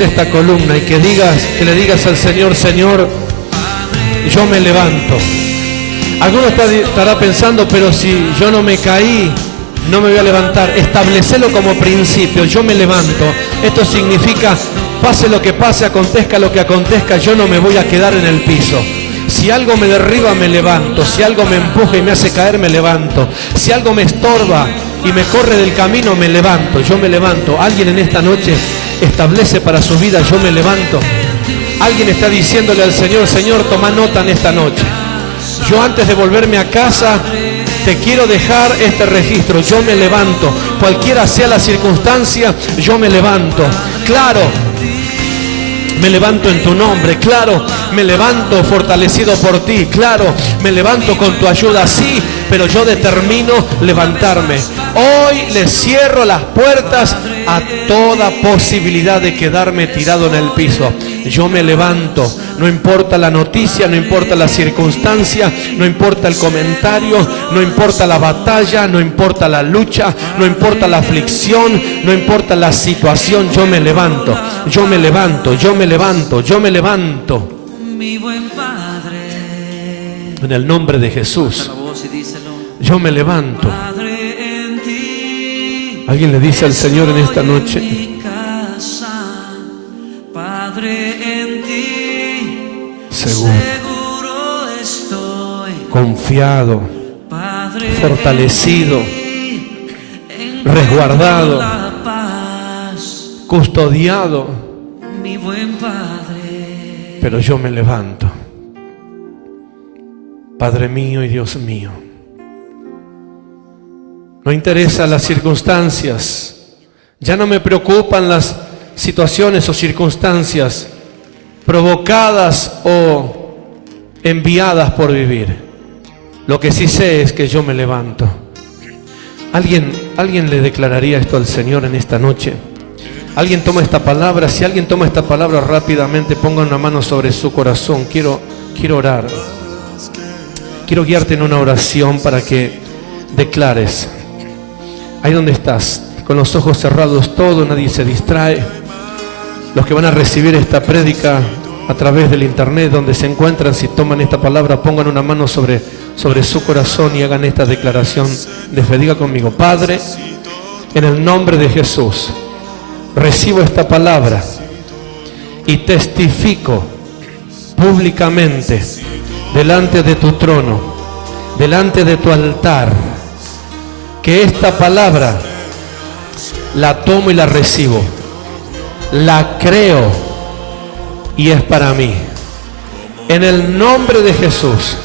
esta columna y que le digas al Señor: Señor, yo me levanto. Alguno estará pensando, pero si yo no me caí, no me voy a levantar. Establecelo como principio: yo me levanto. Esto significa, pase lo que pase, acontezca lo que acontezca, yo no me voy a quedar en el piso. Si algo me derriba, me levanto. Si algo me empuja y me hace caer, me levanto. Si algo me estorba y me corre del camino, me levanto. Yo me levanto. Alguien en esta noche establece para su vida: yo me levanto. Alguien está diciéndole al Señor: Señor, toma nota en esta noche. Yo, antes de volverme a casa, te quiero dejar este registro: yo me levanto. Cualquiera sea la circunstancia, yo me levanto. Claro, me levanto en tu nombre. Claro, me levanto fortalecido por ti. Claro, me levanto con tu ayuda. Sí, pero yo determino levantarme. Hoy le cierro las puertas a toda posibilidad de quedarme tirado en el piso. Yo me levanto. No importa la noticia, no importa la circunstancia, no importa el comentario, no importa la batalla, no importa la lucha, no importa la aflicción, no importa la situación. Yo me levanto, yo me levanto, yo me levanto, yo me levanto. Mi buen Padre. En el nombre de Jesús, yo me levanto. Alguien le dice al Señor en esta noche: seguro estoy, confiado, fortalecido, resguardado, custodiado. Mi buen Padre. Pero yo me levanto. Padre mío y Dios mío, no interesa las circunstancias, ya no me preocupan las situaciones o circunstancias provocadas o enviadas por vivir. Lo que sí sé es que yo me levanto. ¿Alguien le declararía esto al Señor en esta noche? ¿Alguien toma esta palabra? Si alguien toma esta palabra, rápidamente ponga una mano sobre su corazón. Quiero orar. Quiero guiarte en una oración para que declares. Ahí donde estás, con los ojos cerrados, todo, nadie se distrae. Los que van a recibir esta prédica a través del internet, donde se encuentran, si toman esta palabra, pongan una mano sobre su corazón y hagan esta declaración de fe. Diga conmigo: Padre, en el nombre de Jesús, recibo esta palabra y testifico públicamente delante de tu trono, delante de tu altar, que esta palabra la tomo y la recibo, la creo y es para mí. En el nombre de Jesús,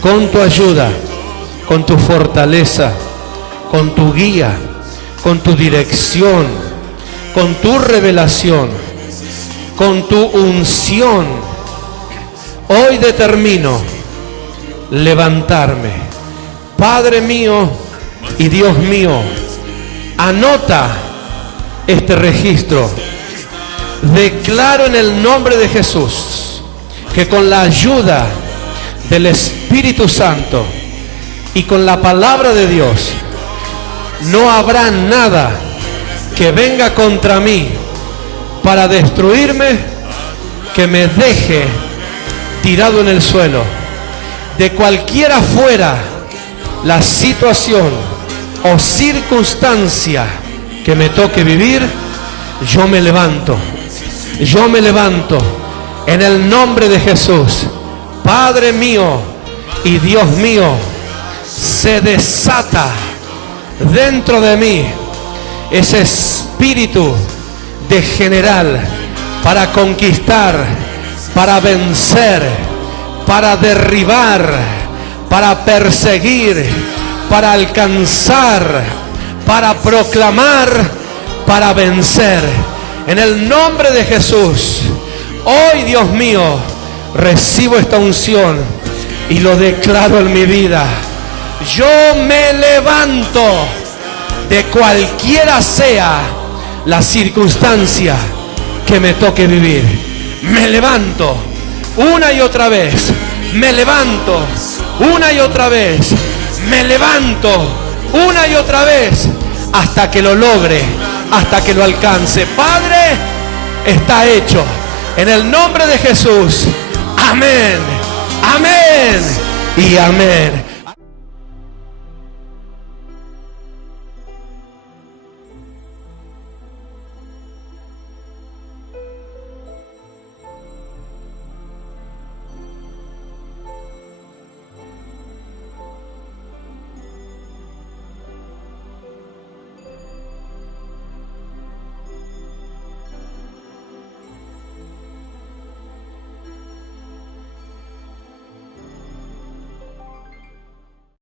con tu ayuda, con tu fortaleza, con tu guía, con tu dirección, con tu revelación, con tu unción, hoy determino levantarme. Padre mío y Dios mío, anota este registro. Declaro en el nombre de Jesús que con la ayuda del Espíritu Santo y con la palabra de Dios, no habrá nada que venga contra mí para destruirme que me deje tirado en el suelo. De cualquiera fuera la situación o circunstancia que me toque vivir, yo me levanto. Yo me levanto en el nombre de Jesús. Padre mío y Dios mío, se desata dentro de mí ese espíritu de general para conquistar, para vencer, para derribar, para perseguir, para alcanzar, para proclamar, para vencer. En el nombre de Jesús, hoy, Dios mío, recibo esta unción y lo declaro en mi vida. Yo me levanto de cualquiera sea la circunstancia que me toque vivir. Me levanto una y otra vez. Me levanto una y otra vez. Me levanto una y otra vez hasta que lo logre, hasta que lo alcance. Padre, está hecho. En el nombre de Jesús. Amén. Amén. Y amén.